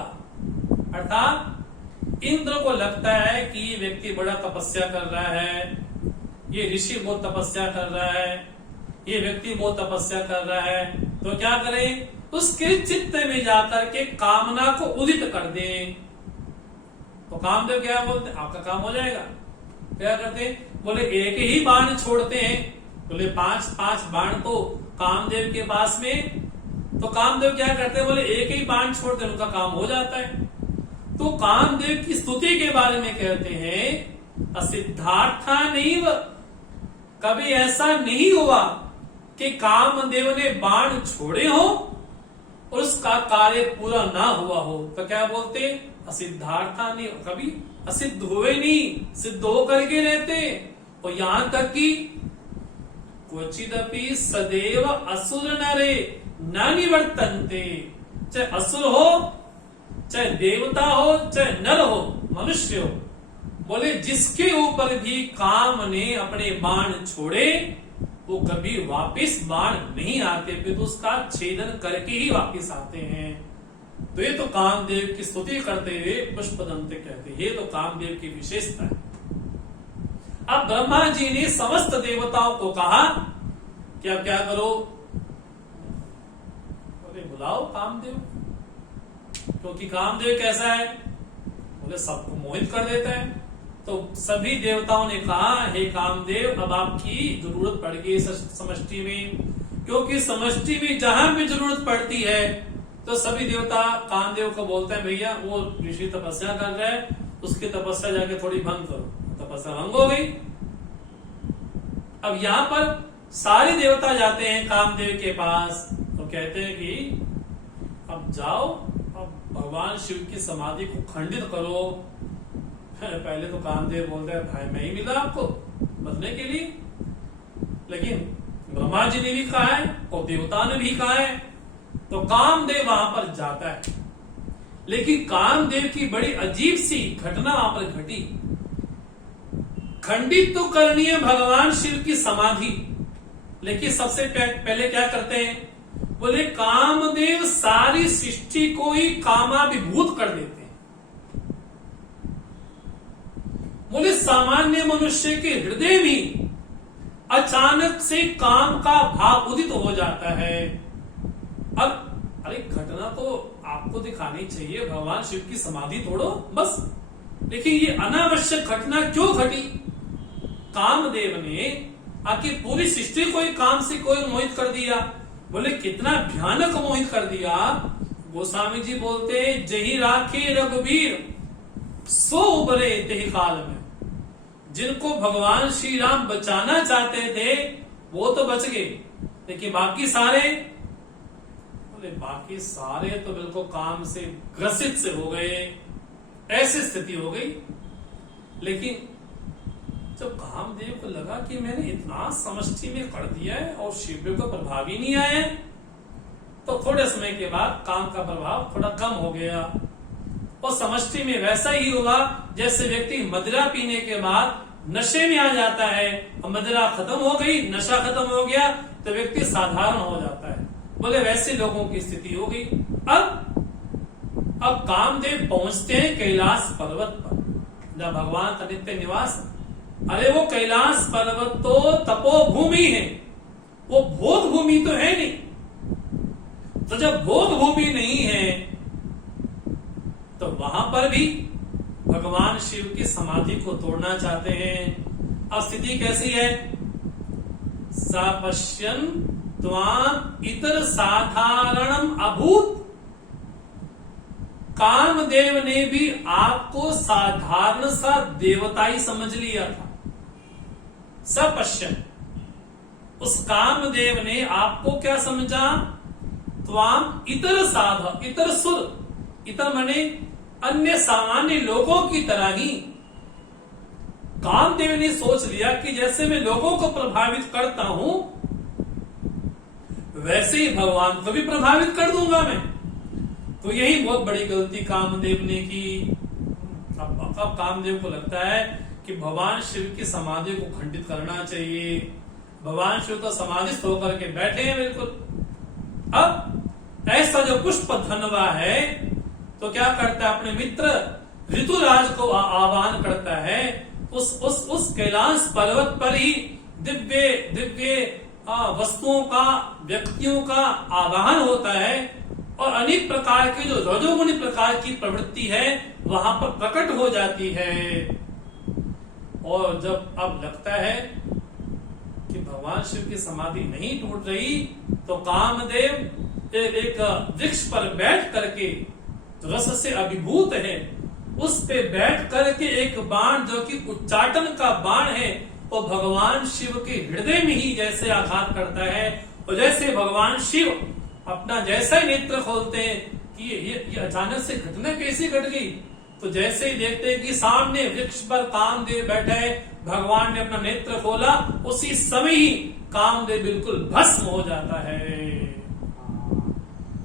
अर्थात इंद्र को लगता है कि ये व्यक्ति बड़ा तपस्या कर रहा है, ये ऋषि बहुत तपस्या कर रहा है, ये व्यक्ति बहुत तपस्या कर रहा है, तो क्या करें? उसके चित्त में जाकर के कामना को उदित कर दें। तो कामदेव क्या बोलते हैं? आपका काम हो जाएगा। क्या करते हैं? बोले एक ही बाण छोड़ते हैं। बोले 5-5 बाण तो कामदेव के पास में, तो कामदेव क्या करते हैं? बोले एक ही बाण छोड़ते हैं, उनका काम हो जाता है। तो कामदेव की स्तुति के बारे में कहते हैं असिद्धार्था नैव, कभी ऐसा नहीं हुआ कि कामदेव ने बाण छोड़े हो और उसका कार्य पूरा ना हुआ हो। तो क्या बोलते? असिद्धार्था नहीं, कभी असिद्ध हुए नहीं, सिद्ध होकर के रहते। और यहां तक कि क्वचिदपि सदैव असुर नरे न निवर्तन्ते, चाहे असुर हो, चाहे देवता हो, चाहे नर हो, मनुष्य हो, बोले जिसके ऊपर भी काम ने अपने बाण छोड़े वो कभी वापिस बाण नहीं आते, फिर तो उसका छेदन करके ही वापिस आते हैं। तो ये तो कामदेव की स्तुति करते हुए पुष्पदंत कहते हैं, ये तो कामदेव की विशेषता है। अब ब्रह्मा जी ने समस्त देवताओं को कहा कि अब क्या करो? बोले बुलाओ कामदेव, क्योंकि कामदेव कैसा है? बोले सबको मोहित कर देता है। तो सभी देवताओं ने कहा हे कामदेव, अब आपकी जरूरत पड़ गई समष्टि में, क्योंकि समष्टि में जहां भी जरूरत पड़ती है तो सभी देवता कामदेव को बोलते हैं भैया वो ऋषि तपस्या कर रहा है, उसकी तपस्या जाके थोड़ी भंग करो। तपस्या भंग हो गई। अब यहां पर सारे देवता जाते हैं कामदेव के पास, तो कहते हैं कि अब जाओ, अब भगवान शिव की समाधि को खंडित करो। पहले तो कामदेव बोलते हैं भाई मैं ही मिला आपको बदलने के लिए, लेकिन ब्रह्मा जी ने भी कहा है और देवता ने भी कहा है, तो कामदेव वहां पर जाता है। लेकिन कामदेव की बड़ी अजीब सी घटना वहां पर घटी। खंडित तो करनी है भगवान शिव की समाधि, लेकिन सबसे पहले क्या करते हैं? बोले कामदेव सारी सृष्टि को ही कामाभिभूत कर देते हैं। बोले सामान्य मनुष्य के हृदय में अचानक से काम का भाव उदित हो जाता है। अब अरे घटना तो आपको दिखानी चाहिए, भगवान शिव की समाधि तोड़ो बस, लेकिन ये अनावश्यक घटना क्यों घटी? कामदेव ने आखिर पूरी सृष्टि को ही काम से कोई मोहित कर दिया। बोले कितना भयानक मोहित कर दिया। गोस्वामी जी बोलते जही राखे रघुवीर सो उबरे तेहि काल में। जिनको भगवान श्री राम बचाना चाहते थे वो तो बच गए, लेकिन बाकी सारे, बोले बाकी सारे तो बिल्कुल काम से ग्रसित से हो गए, ऐसी स्थिति हो गई। लेकिन जब कामदेव को लगा कि मैंने इतना समष्टि में कर दिया है और शिव का प्रभाव ही नहीं आया, तो थोड़े समय के बाद काम का प्रभाव थोड़ा कम हो गया। और समष्टि में वैसा ही हुआ जैसे व्यक्ति मदिरा पीने के बाद नशे में आ जाता है, और मदिरा खत्म हो गई, नशा खत्म हो गया, तो व्यक्ति साधारण हो जाता है। बोले वैसे लोगों की स्थिति हो गई। अब कामदेव पहुंचते हैं कैलाश पर्वत पर, जब भगवान का नित्य निवास। अरे वो कैलाश पर्वत तो तपोभूमि है, वो भोग भूमि तो है नहीं। तो जब भोग भूमि नहीं है तो वहां पर भी भगवान शिव की समाधि को तोड़ना चाहते हैं। अब स्थिति कैसी है? सापश्यन त्वाम इतर साधारणम अभूत। कामदेव ने भी आपको साधारण सा देवताई समझ लिया था। सपश्यन, उस कामदेव ने आपको क्या समझा? त्वाम इतर साधा, इतर सुर, इतर माने अन्य सामान्य लोगों की तरह ही। कामदेव ने सोच लिया कि जैसे मैं लोगों को प्रभावित करता हूं वैसे ही भगवान को भी प्रभावित कर दूंगा मैं। तो यही बहुत बड़ी गलती कामदेव ने की। अब कामदेव को लगता है कि भगवान शिव की समाधि को खंडित करना चाहिए। भगवान शिव तो समाधिस्थ होकर के बैठे हैं बिल्कुल। अब ऐसा जो पुष्प धनवा है तो क्या करता है? अपने मित्र ऋतुराज को आह्वान करता है। उस कैलाश पर्वत पर ही दिव्य दिव्य वस्तुओं का, व्यक्तियों का आवाहन होता है और अनेक प्रकार की जो रजोगुणी प्रकार की प्रवृत्ति है वहां पर प्रकट हो जाती है। और जब अब लगता है कि भगवान शिव की समाधि नहीं टूट रही तो कामदेव एक वृक्ष पर बैठ करके रस से अभिभूत है, उस पे बैठ करके एक बाण जो कि उच्चाटन का बाण है वो भगवान शिव के हृदय में ही जैसे आघात करता है। और जैसे भगवान शिव अपना जैसा ही नेत्र खोलते हैं कि ये अचानक से घटना कैसे घट गई, तो जैसे ही देखते हैं कि सामने वृक्ष पर कामदेव बैठा है, भगवान ने अपना नेत्र खोला, उसी समय ही कामदेव बिल्कुल भस्म हो जाता है।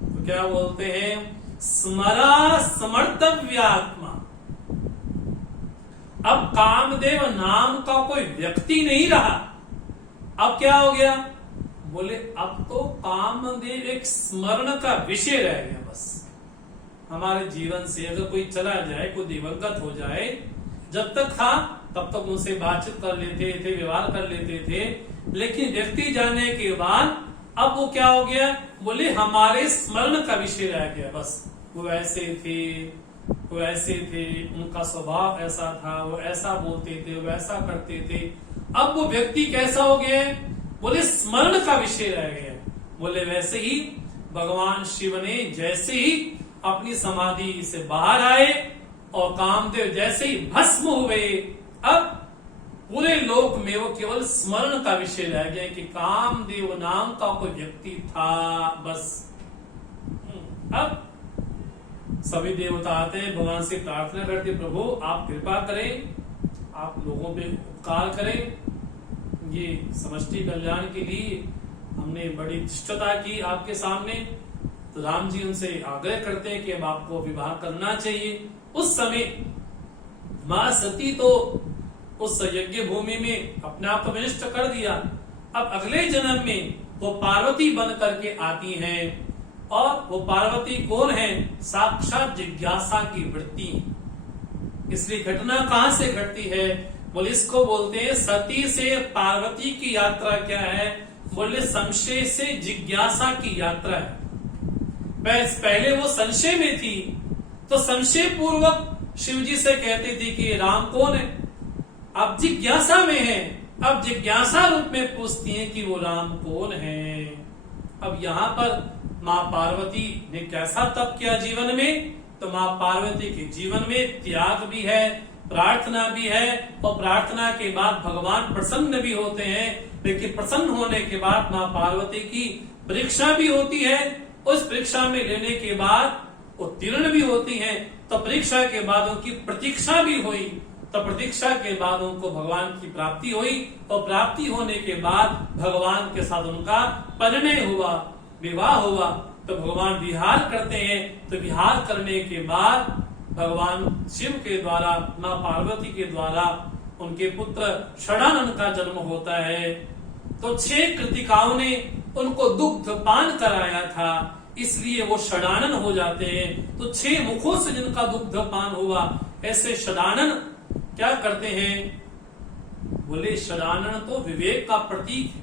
तो क्या बोलते हैं? स्मरा समर्थव्यात्मा। अब कामदेव नाम का कोई व्यक्ति नहीं रहा। अब क्या हो गया? बोले अब तो कामदेव एक स्मरण का विषय रह गया। बस हमारे जीवन से अगर कोई चला जाए, कोई दिवंगत हो जाए, जब तक था तब तक उनसे बातचीत कर लेते थे, व्यवहार कर लेते थे, लेकिन व्यक्ति जाने के बाद अब वो क्या हो गया? बोले हमारे स्मरण का विषय रह गया। बस वो ऐसे थे, वो ऐसे थे, उनका स्वभाव ऐसा था, वो ऐसा बोलते थे, वो ऐसा करते थे। अब वो व्यक्ति कैसा हो गया? बोले स्मरण का विषय रह गया। बोले वैसे ही भगवान शिव ने जैसे ही अपनी समाधि से बाहर आए और कामदेव जैसे ही भस्म हुए, अब पूरे लोक में वो केवल स्मरण का विषय रह गया कि कामदेव नाम का कोई व्यक्ति था। बस अब सभी देवता आते हैं, भगवान से प्रार्थना करते, प्रभु आप कृपा करें, आप लोगों पे उपकार करें, ये समष्टि कल्याण के लिए हमने बड़ी धृष्टता की आपके सामने। तो राम जी उनसे आग्रह करते हैं कि अब आपको विवाह करना चाहिए। उस समय मां सती तो उस यज्ञ भूमि में अपने आप को विनिष्ट कर दिया। अब अगले जन्म में वो पार्वती बन करके आती हैं और वो पार्वती कौन है? साक्षात जिज्ञासा की वृत्ति। इसलिए घटना कहां से घटती है? बोले इसको बोलते हैं सती से पार्वती की यात्रा। क्या है? बोले संशय से जिज्ञासा की यात्रा है। पहले वो संशय में थी तो संशय पूर्वक शिव जी से कहती थी कि राम कौन है। अब जिज्ञासा में है, अब जिज्ञासा रूप में पूछती है कि वो राम कौन है। अब यहाँ पर माँ पार्वती ने कैसा तप किया जीवन में? तो माँ पार्वती के जीवन में त्याग भी है, प्रार्थना भी है, और प्रार्थना के बाद भगवान प्रसन्न भी होते हैं। लेकिन प्रसन्न होने के बाद माँ पार्वती की परीक्षा भी होती है, उस परीक्षा में लेने के बाद उत्तीर्ण भी होती हैं। तो परीक्षा के बाद उनकी प्रतीक्षा भी हुई, तो प्रतीक्षा के बाद उनको भगवान की प्राप्ति हुई, और प्राप्ति होने के बाद भगवान के साथ उनका परिणय हुआ, विवाह हुआ। तो भगवान विहार करते हैं, तो विहार करने के बाद भगवान शिव के द्वारा, माँ पार्वती के द्वारा उनके पुत्र षडानन का जन्म होता है। तो 6 कृतिकाओं ने उनको दुग्ध पान कराया था, इसलिए वो षडानन हो जाते हैं। तो 6 मुखों से जिनका दुग्ध पान हुआ, ऐसे षडानन क्या करते हैं? बोले षडानन तो विवेक का प्रतीक है,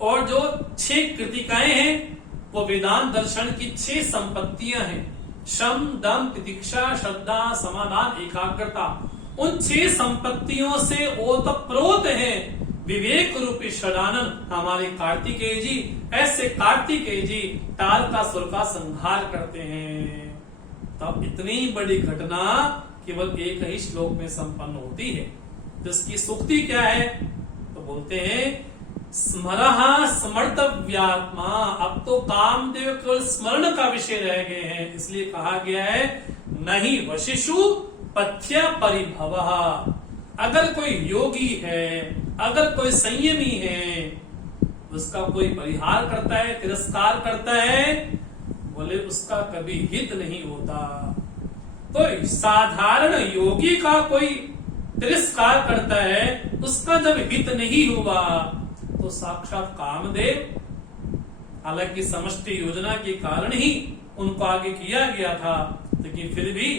और जो 6 कृतिकाएं हैं वो वेदांत दर्शन की 6 संपत्तियां हैं। शम, दम, तितिक्षा, श्रद्धा, समाधान, एकाग्रता, उन 6 संपत्तियों से ओतप्रोत हैं विवेक रूपी षडानन हमारे कार्तिकेय जी। ऐसे कार्तिकेय जी तारकासुर का संहार करते हैं। तब इतनी बड़ी घटना केवल एक ही श्लोक में संपन्न होती है। जिसकी सूक्ति क्या है? तो बोलते हैं स्मरः स्मर्तव्यात्मा। अब तो कामदेव केवल स्मरण का विषय रह गए हैं, इसलिए कहा गया है नहीं वशिषु पथ्य परिभवः। अगर कोई योगी है, अगर कोई संयमी है, उसका कोई परिहार करता है, तिरस्कार करता है, बोले उसका कभी हित नहीं होता। तो साधारण योगी का कोई तिरस्कार करता है, उसका जब हित नहीं हुआ तो साक्षात कामदेव, हालांकि समष्टि योजना के कारण ही उनको आगे किया गया था, लेकिन फिर भी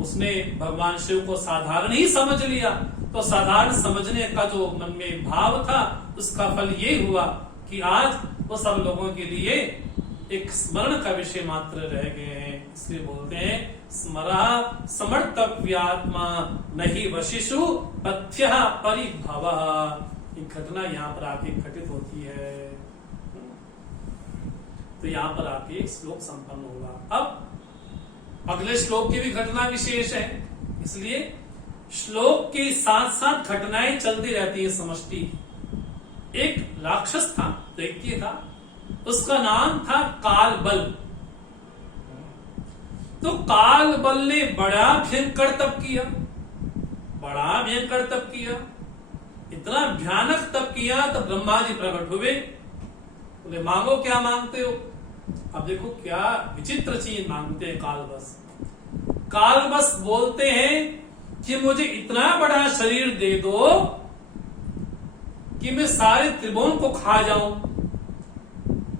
उसने भगवान शिव को साधारण ही समझ लिया। तो साधारण समझने का जो मन में भाव था, उसका फल ये हुआ कि आज वो सब लोगों के लिए एक स्मरण का विषय मात्र रह गए हैं। इसलिए बोलते हैं स्मरा समर्थव्यात्मा नहीं वशिषु पथ्य परिभवः। घटना यहाँ पर आके घटित होती है, तो यहाँ पर आके श्लोक संपन्न होगा। अब अगले श्लोक की भी घटना विशेष है, इसलिए श्लोक के साथ साथ घटनाएं चलती रहती है समष्टि। एक राक्षस था, दैत्य था, उसका नाम था कालबल। तो कालबल ने बड़ा भयंकर तप किया, बड़ा भयंकर तप किया, इतना भयानक तप किया। तो ब्रह्मा जी प्रकट हुए, बोले मांगो क्या मांगते हो। अब देखो क्या विचित्र चीज मांगते हैं कालबस। कालबस बोलते हैं कि मुझे इतना बड़ा शरीर दे दो कि मैं सारे त्रिभुवन को खा जाऊं।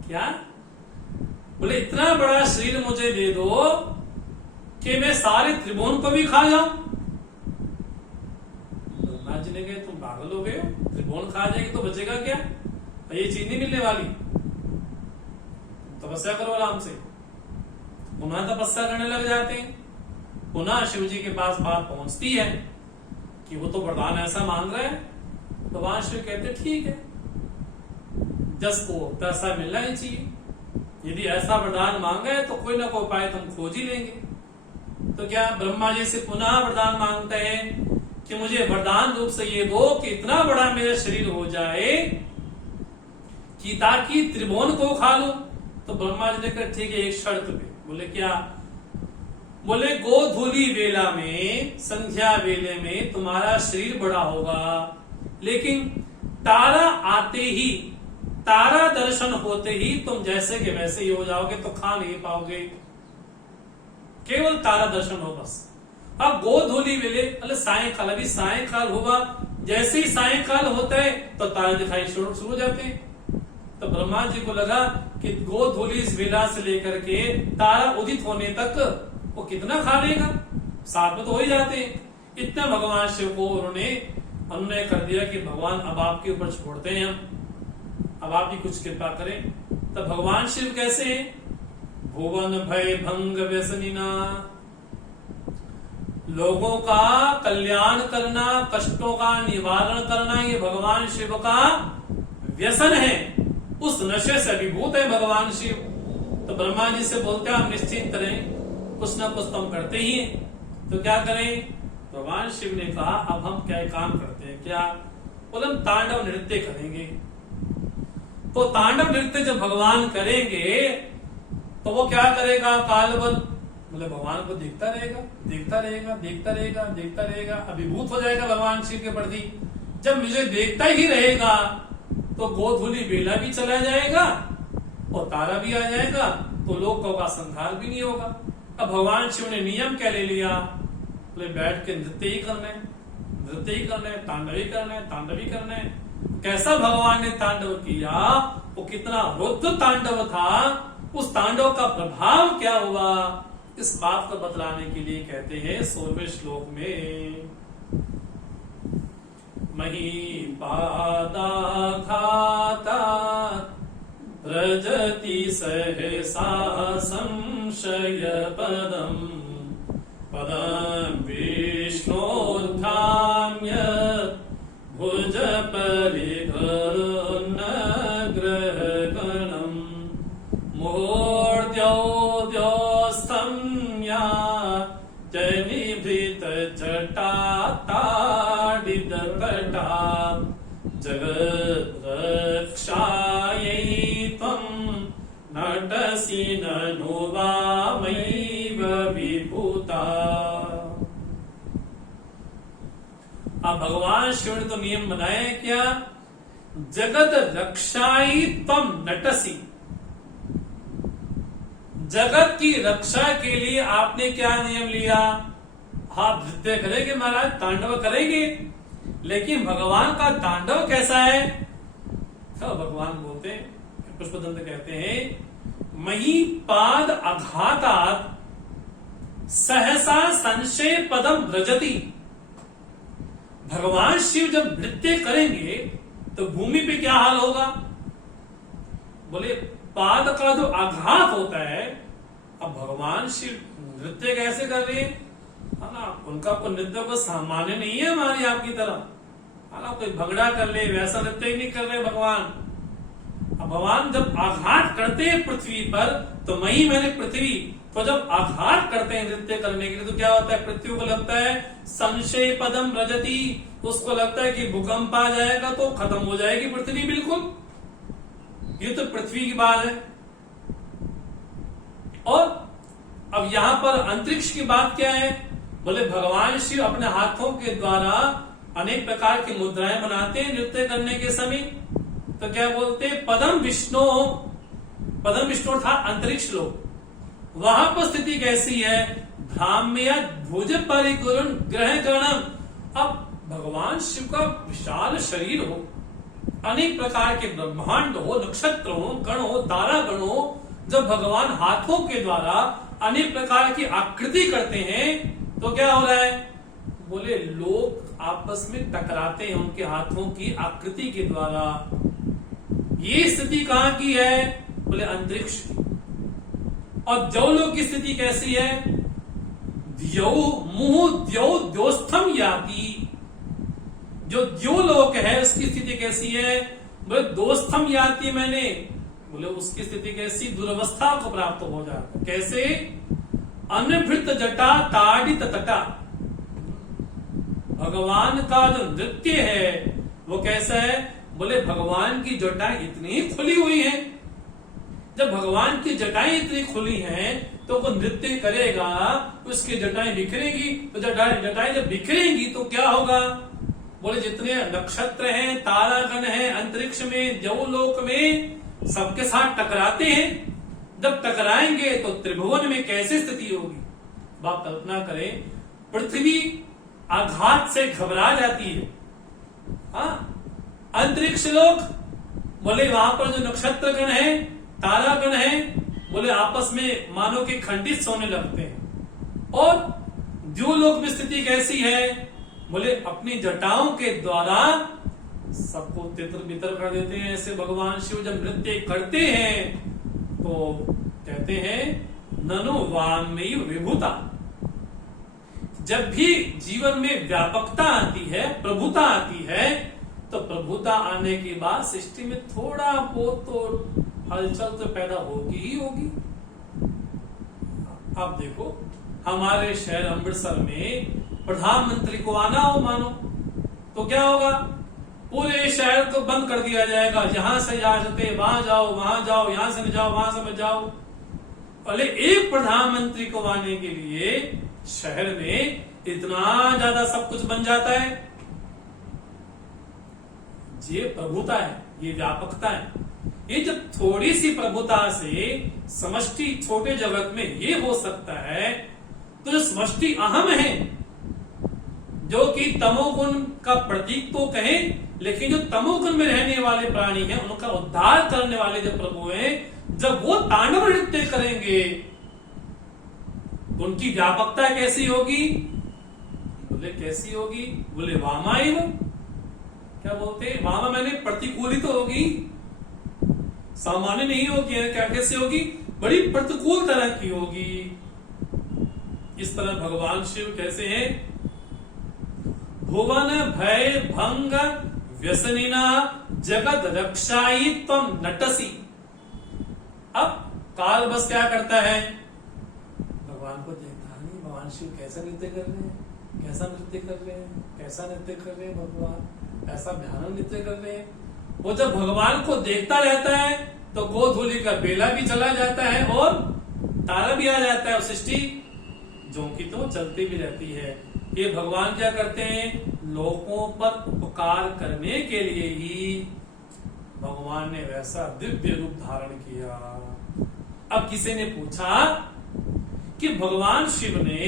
क्या बोले? इतना बड़ा शरीर मुझे दे दो कि मैं सारे त्रिभुवन को भी खा जाऊं। ब्रह्मा जी ने कहा तुम पागल हो गए हो, त्रिभुवन खा जाएगी तो बचेगा क्या? ये चीज नहीं मिलने वाली, तपस्या करो आराम से। पुनः तपस्या करने लग जाते हैं। पुनः शिव जी के पास बात पहुंचती है कि वो तो वरदान ऐसा मांग रहा है। तो भगवान शिव कहते ठीक है, जस को तैसा मिलना ही चाहिए। यदि ऐसा वरदान मांगा है तो कोई ना कोई उपाय तुम खोज ही लेंगे। तो क्या ब्रह्मा जी से पुनः वरदान मांगते हैं कि मुझे वरदान रूप से ये दो कि इतना बड़ा मेरा शरीर हो जाए कि ताकि त्रिभुवन को खा लूं। तो ब्रह्मा जी ने कहा ठीक है, एक शर्त पे। बोले क्या? बोले गोधूली वेला में, संध्या वेले में तुम्हारा शरीर बड़ा होगा, लेकिन तारा आते ही, तारा दर्शन होते ही तुम जैसे के वैसे ही हो जाओगे, तो खा नहीं पाओगे, केवल तारा दर्शन हो बस। अब गोधूली वेले मतलब सायंकाल, अभी सायंकाल हुआ, जैसे ही सायंकाल होता है तो तारे दिखाई शुरू हो जाते हैं। तो ब्रह्मा जी को लगा कि गोधूली वेला से लेकर के तारा उदित होने तक वो कितना खा लेगा, साथ में तो हो ही जाते हैं। इतना भगवान शिव को उन्होंने अनुनय कर दिया कि भगवान अब आपके ऊपर छोड़ते हैं हम, अब आप ही कुछ कृपा करें। तो भगवान शिव कैसे हैं? भुवन भय भंग व्यसनिना, लोगों का कल्याण करना, कष्टों का निवारण करना, ये भगवान शिव का व्यसन है। उस नशे से अभिभूत है भगवान शिव। तो ब्रह्मा जी से बोलते हैं हम निश्चिंत रहें, कुछ ना कुछ तो हम करते ही हैं। तो क्या करें? भगवान शिव ने कहा अब हम क्या काम करते हैं। क्या? बोले हम तांडव नृत्य करेंगे। तो तांडव नृत्य जब भगवान करेंगे तो वो क्या करेगा कालबल? बोले भगवान को देखता रहेगा, देखता रहेगा, देखता रहेगा, देखता रहेगा, अभिभूत हो जाएगा भगवान शिव के प्रति। जब मुझे देखता ही रहेगा तो गोधूली वेला भी चला जाएगा और तारा भी आ जाएगा, तो लोगों का संहार भी नहीं होगा। अब भगवान शिव ने नियम क्या ले लिया? बोले बैठ के नृत्य ही करना है, नृत्य ही करना है, तांडव ही करना है, तांडव ही करना है। कैसा भगवान ने तांडव किया, वो कितना रुद्र तांडव था, उस तांडव का प्रभाव क्या हुआ, इस बात को बतलाने के लिए कहते हैं 16वें श्लोक में महीपादाघाता प्रजति सहसा संशय पदम पदम विष्णोत्थाम्य भुज परिघर्नग्रहगणम् मूर्ध्योऽस्तं या जनिभृतजटाताडितकटा जगद्रक्षायै त्वं नटसि ननु वामैव विभूता। अब भगवान शिव ने तो नियम बनाए क्या? जगत रक्षाई त्वं नटसि, जगत की रक्षा के लिए आपने क्या नियम लिया? आप नृत्य करेंगे महाराज, तांडव करेंगे, लेकिन भगवान का तांडव कैसा है? तो भगवान बोलते हैं, पुष्पदंत कहते हैं, मही पाद आघातात् सहसा संशय पदम व्रजति। भगवान शिव जब नृत्य करेंगे तो भूमि पे क्या हाल होगा? बोले पाद का जो आघात होता है, अब भगवान शिव नृत्य कैसे कर रहे हैं? है ना, उनका नृत्य को सामान्य नहीं है हमारी आपकी तरह, है ना, कोई भंगड़ा कर ले वैसा नृत्य ही नहीं कर रहे भगवान। अब भगवान जब आघात करते हैं पृथ्वी पर, तो मई मैंने पृथ्वी, तो जब आघात करते हैं नृत्य करने के लिए तो क्या होता है? पृथ्वी को लगता है संशय पदम रजती, उसको लगता है कि भूकंप आ जाएगा तो खत्म हो जाएगी पृथ्वी बिल्कुल। ये तो पृथ्वी की बात है। और अब यहां पर अंतरिक्ष की बात क्या है? बोले भगवान शिव अपने हाथों के द्वारा अनेक प्रकार की मुद्राएं बनाते हैं नृत्य करने के समय। तो क्या बोलते हैं? पदम विष्णु, पदम विष्णु था अंतरिक्ष लोक, वहां पर स्थिति कैसी है? भ्राम्य भुज परिकुरुन ग्रह गणम। अब भगवान शिव का विशाल शरीर हो, अनेक प्रकार के ब्रह्मांड हो, नक्षत्र हो, गण हो, तारा गण हो, जब भगवान हाथों के द्वारा अनेक प्रकार की आकृति करते हैं तो क्या हो रहा है? बोले लोग आपस में टकराते हैं उनके हाथों की आकृति के द्वारा। ये स्थिति कहां की है? बोले अंतरिक्ष की। और द्यौलोक की स्थिति कैसी है? द्यौ मुह द्यौ द्योस्थम याति। जो द्योलोक है उसकी स्थिति कैसी है? बोले दोस्थम याति, मैंने बोले उसकी स्थिति कैसी? दुर्वस्था को प्राप्त हो जाता। कैसे? अनभृत जटा ताड़ित तटा। भगवान का जो नृत्य है वो कैसा है? बोले भगवान की जटाएं इतनी खुली हुई हैं। जब भगवान की जटाएं इतनी खुली हैं तो वो नृत्य करेगा, उसकी जटाएं बिखरेगी। तो जटाएं जब बिखरेंगी तो क्या होगा? बोले जितने नक्षत्र हैं, तारागण हैं अंतरिक्ष में, देवलोक में, सबके साथ टकराते हैं। जब टकराएंगे तो त्रिभुवन में कैसी स्थिति होगी? आप कल्पना करें, पृथ्वी आघात से घबरा जाती है। अंतरिक्ष लोक, बोले वहां पर जो नक्षत्र गण है, तारागण है, बोले आपस में मानो कि खंडित सोने लगते हैं। और द्युलोक में स्थिति कैसी है? बोले अपनी जटाओं के द्वारा सबको तितर बितर कर देते हैं। ऐसे भगवान शिव जब नृत्य करते हैं तो कहते हैं ननु वामैव विभूता। जब भी जीवन में व्यापकता आती है, प्रभुता आती है, तो प्रभुता आने के बाद सृष्टि में थोड़ा बहुत तो हलचल तो पैदा होगी ही होगी। आप देखो हमारे शहर अमृतसर में प्रधानमंत्री को आना हो मानो तो क्या होगा? पूरे शहर को बंद कर दिया जाएगा। यहां से जा सकते, वहां जाओ, वहां जाओ, यहां से न जाओ, वहां से मत जाओ। पहले एक प्रधानमंत्री को आने के लिए शहर में इतना ज्यादा सब कुछ बन जाता है। ये प्रभुता है, ये व्यापकता है। ये जब थोड़ी सी प्रभुता से समष्टि छोटे जगत में ये हो सकता है, तो जो समष्टि अहम है, जो कि तमोगुण का प्रतीक तो कहें, लेकिन जो तमोगुण में रहने वाले प्राणी हैं, उनका उद्धार करने वाले जो प्रभु हैं, जब वो तांडव नृत्य करेंगे तो उनकी व्यापकता कैसी होगी? बोले कैसी होगी? बोले वामाइव। क्या बोलते हैं? वामा मैंने प्रतिकूलित तो होगी, सामान्य नहीं होगी। क्या कैसे होगी? बड़ी प्रतिकूल तरह की होगी। इस तरह भगवान शिव कैसे हैं? भुवन भय भंग व्यसनिना जगत रक्षाई त्वम नटसी। अब काल बस क्या करता है? भगवान को देखता नहीं, भगवान शिव कैसा नृत्य कर रहे हैं, कैसा नृत्य कर रहे हैं, कैसा नृत्य कर रहे हैं भगवान, ऐसा भयानक नृत्य कर रहे हैं। वो जब भगवान को देखता रहता है तो गोधूलि का बेला भी चला जाता है और तारा भी आ जाता है और सृष्टि जो की तो चलती भी रहती है। ये भगवान क्या करते हैं? लोगों पर उपकार करने के लिए ही भगवान ने वैसा दिव्य रूप धारण किया। अब किसी ने पूछा कि भगवान शिव ने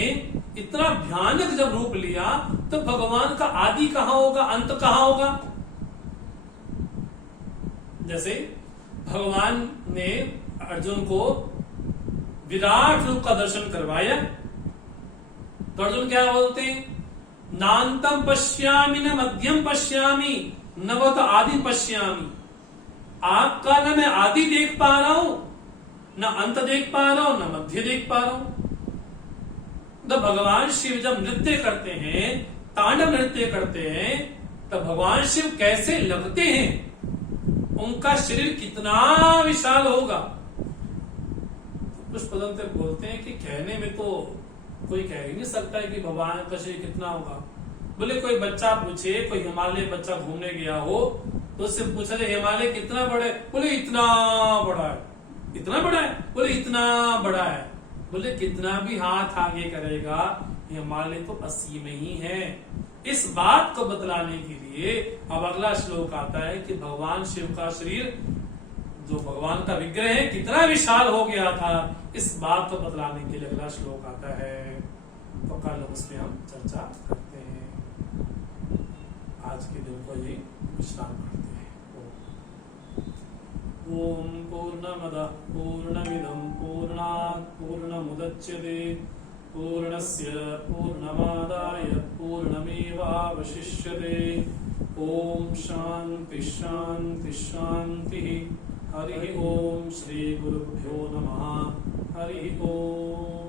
इतना भयानक जब रूप लिया तो भगवान का आदि कहां होगा, अंत कहां होगा? जैसे भगवान ने अर्जुन को विराट रूप का दर्शन करवाया तो अर्जुन क्या बोलते हैं? नान्तम पश्यामि न मध्यम पश्यामि न बत आदि पश्यामि। आपका न मैं आदि देख पा रहा हूं, न अंत देख पा रहा हूं, न मध्य देख पा रहा हूं। तो भगवान शिव जब नृत्य करते हैं, तांडव नृत्य करते हैं, तब भगवान शिव कैसे लगते हैं? उनका शरीर कितना विशाल होगा। कुछ पदंत बोलते हैं कि कहने में तो कोई कह ही नहीं सकता है कि भगवान का शरीर कितना होगा। बोले कोई बच्चा पूछे, कोई हिमालय बच्चा घूमने गया हो तो उससे पूछा जाए हिमालय कितना बड़ा है? बोले इतना बड़ा है। इतना बड़ा है? बोले इतना बड़ा है। बोले कितना भी हाथ आगे करेगा हिमालय तो असीम ही है। इस बात को बतलाने के लिए अब अगला श्लोक आता है कि भगवान शिव का शरीर जो भगवान का विग्रह है कितना विशाल हो गया था। इस बात को बतलाने के लिए अगला श्लोक आता है, तो कल उसमें हम चर्चा करते हैं। आज के दिन को ये विश्राम करते हैं। ओम पूर्णमदः पूर्णमिदं पूर्णात् पूर्णमुदच्यते पूर्णस्य पूर्णमादाय पूर्णमेवावशिष्यते। ओम शांति शांति शांति। हरि ओम। श्री गुरुभ्यो नमः। हरि ओम।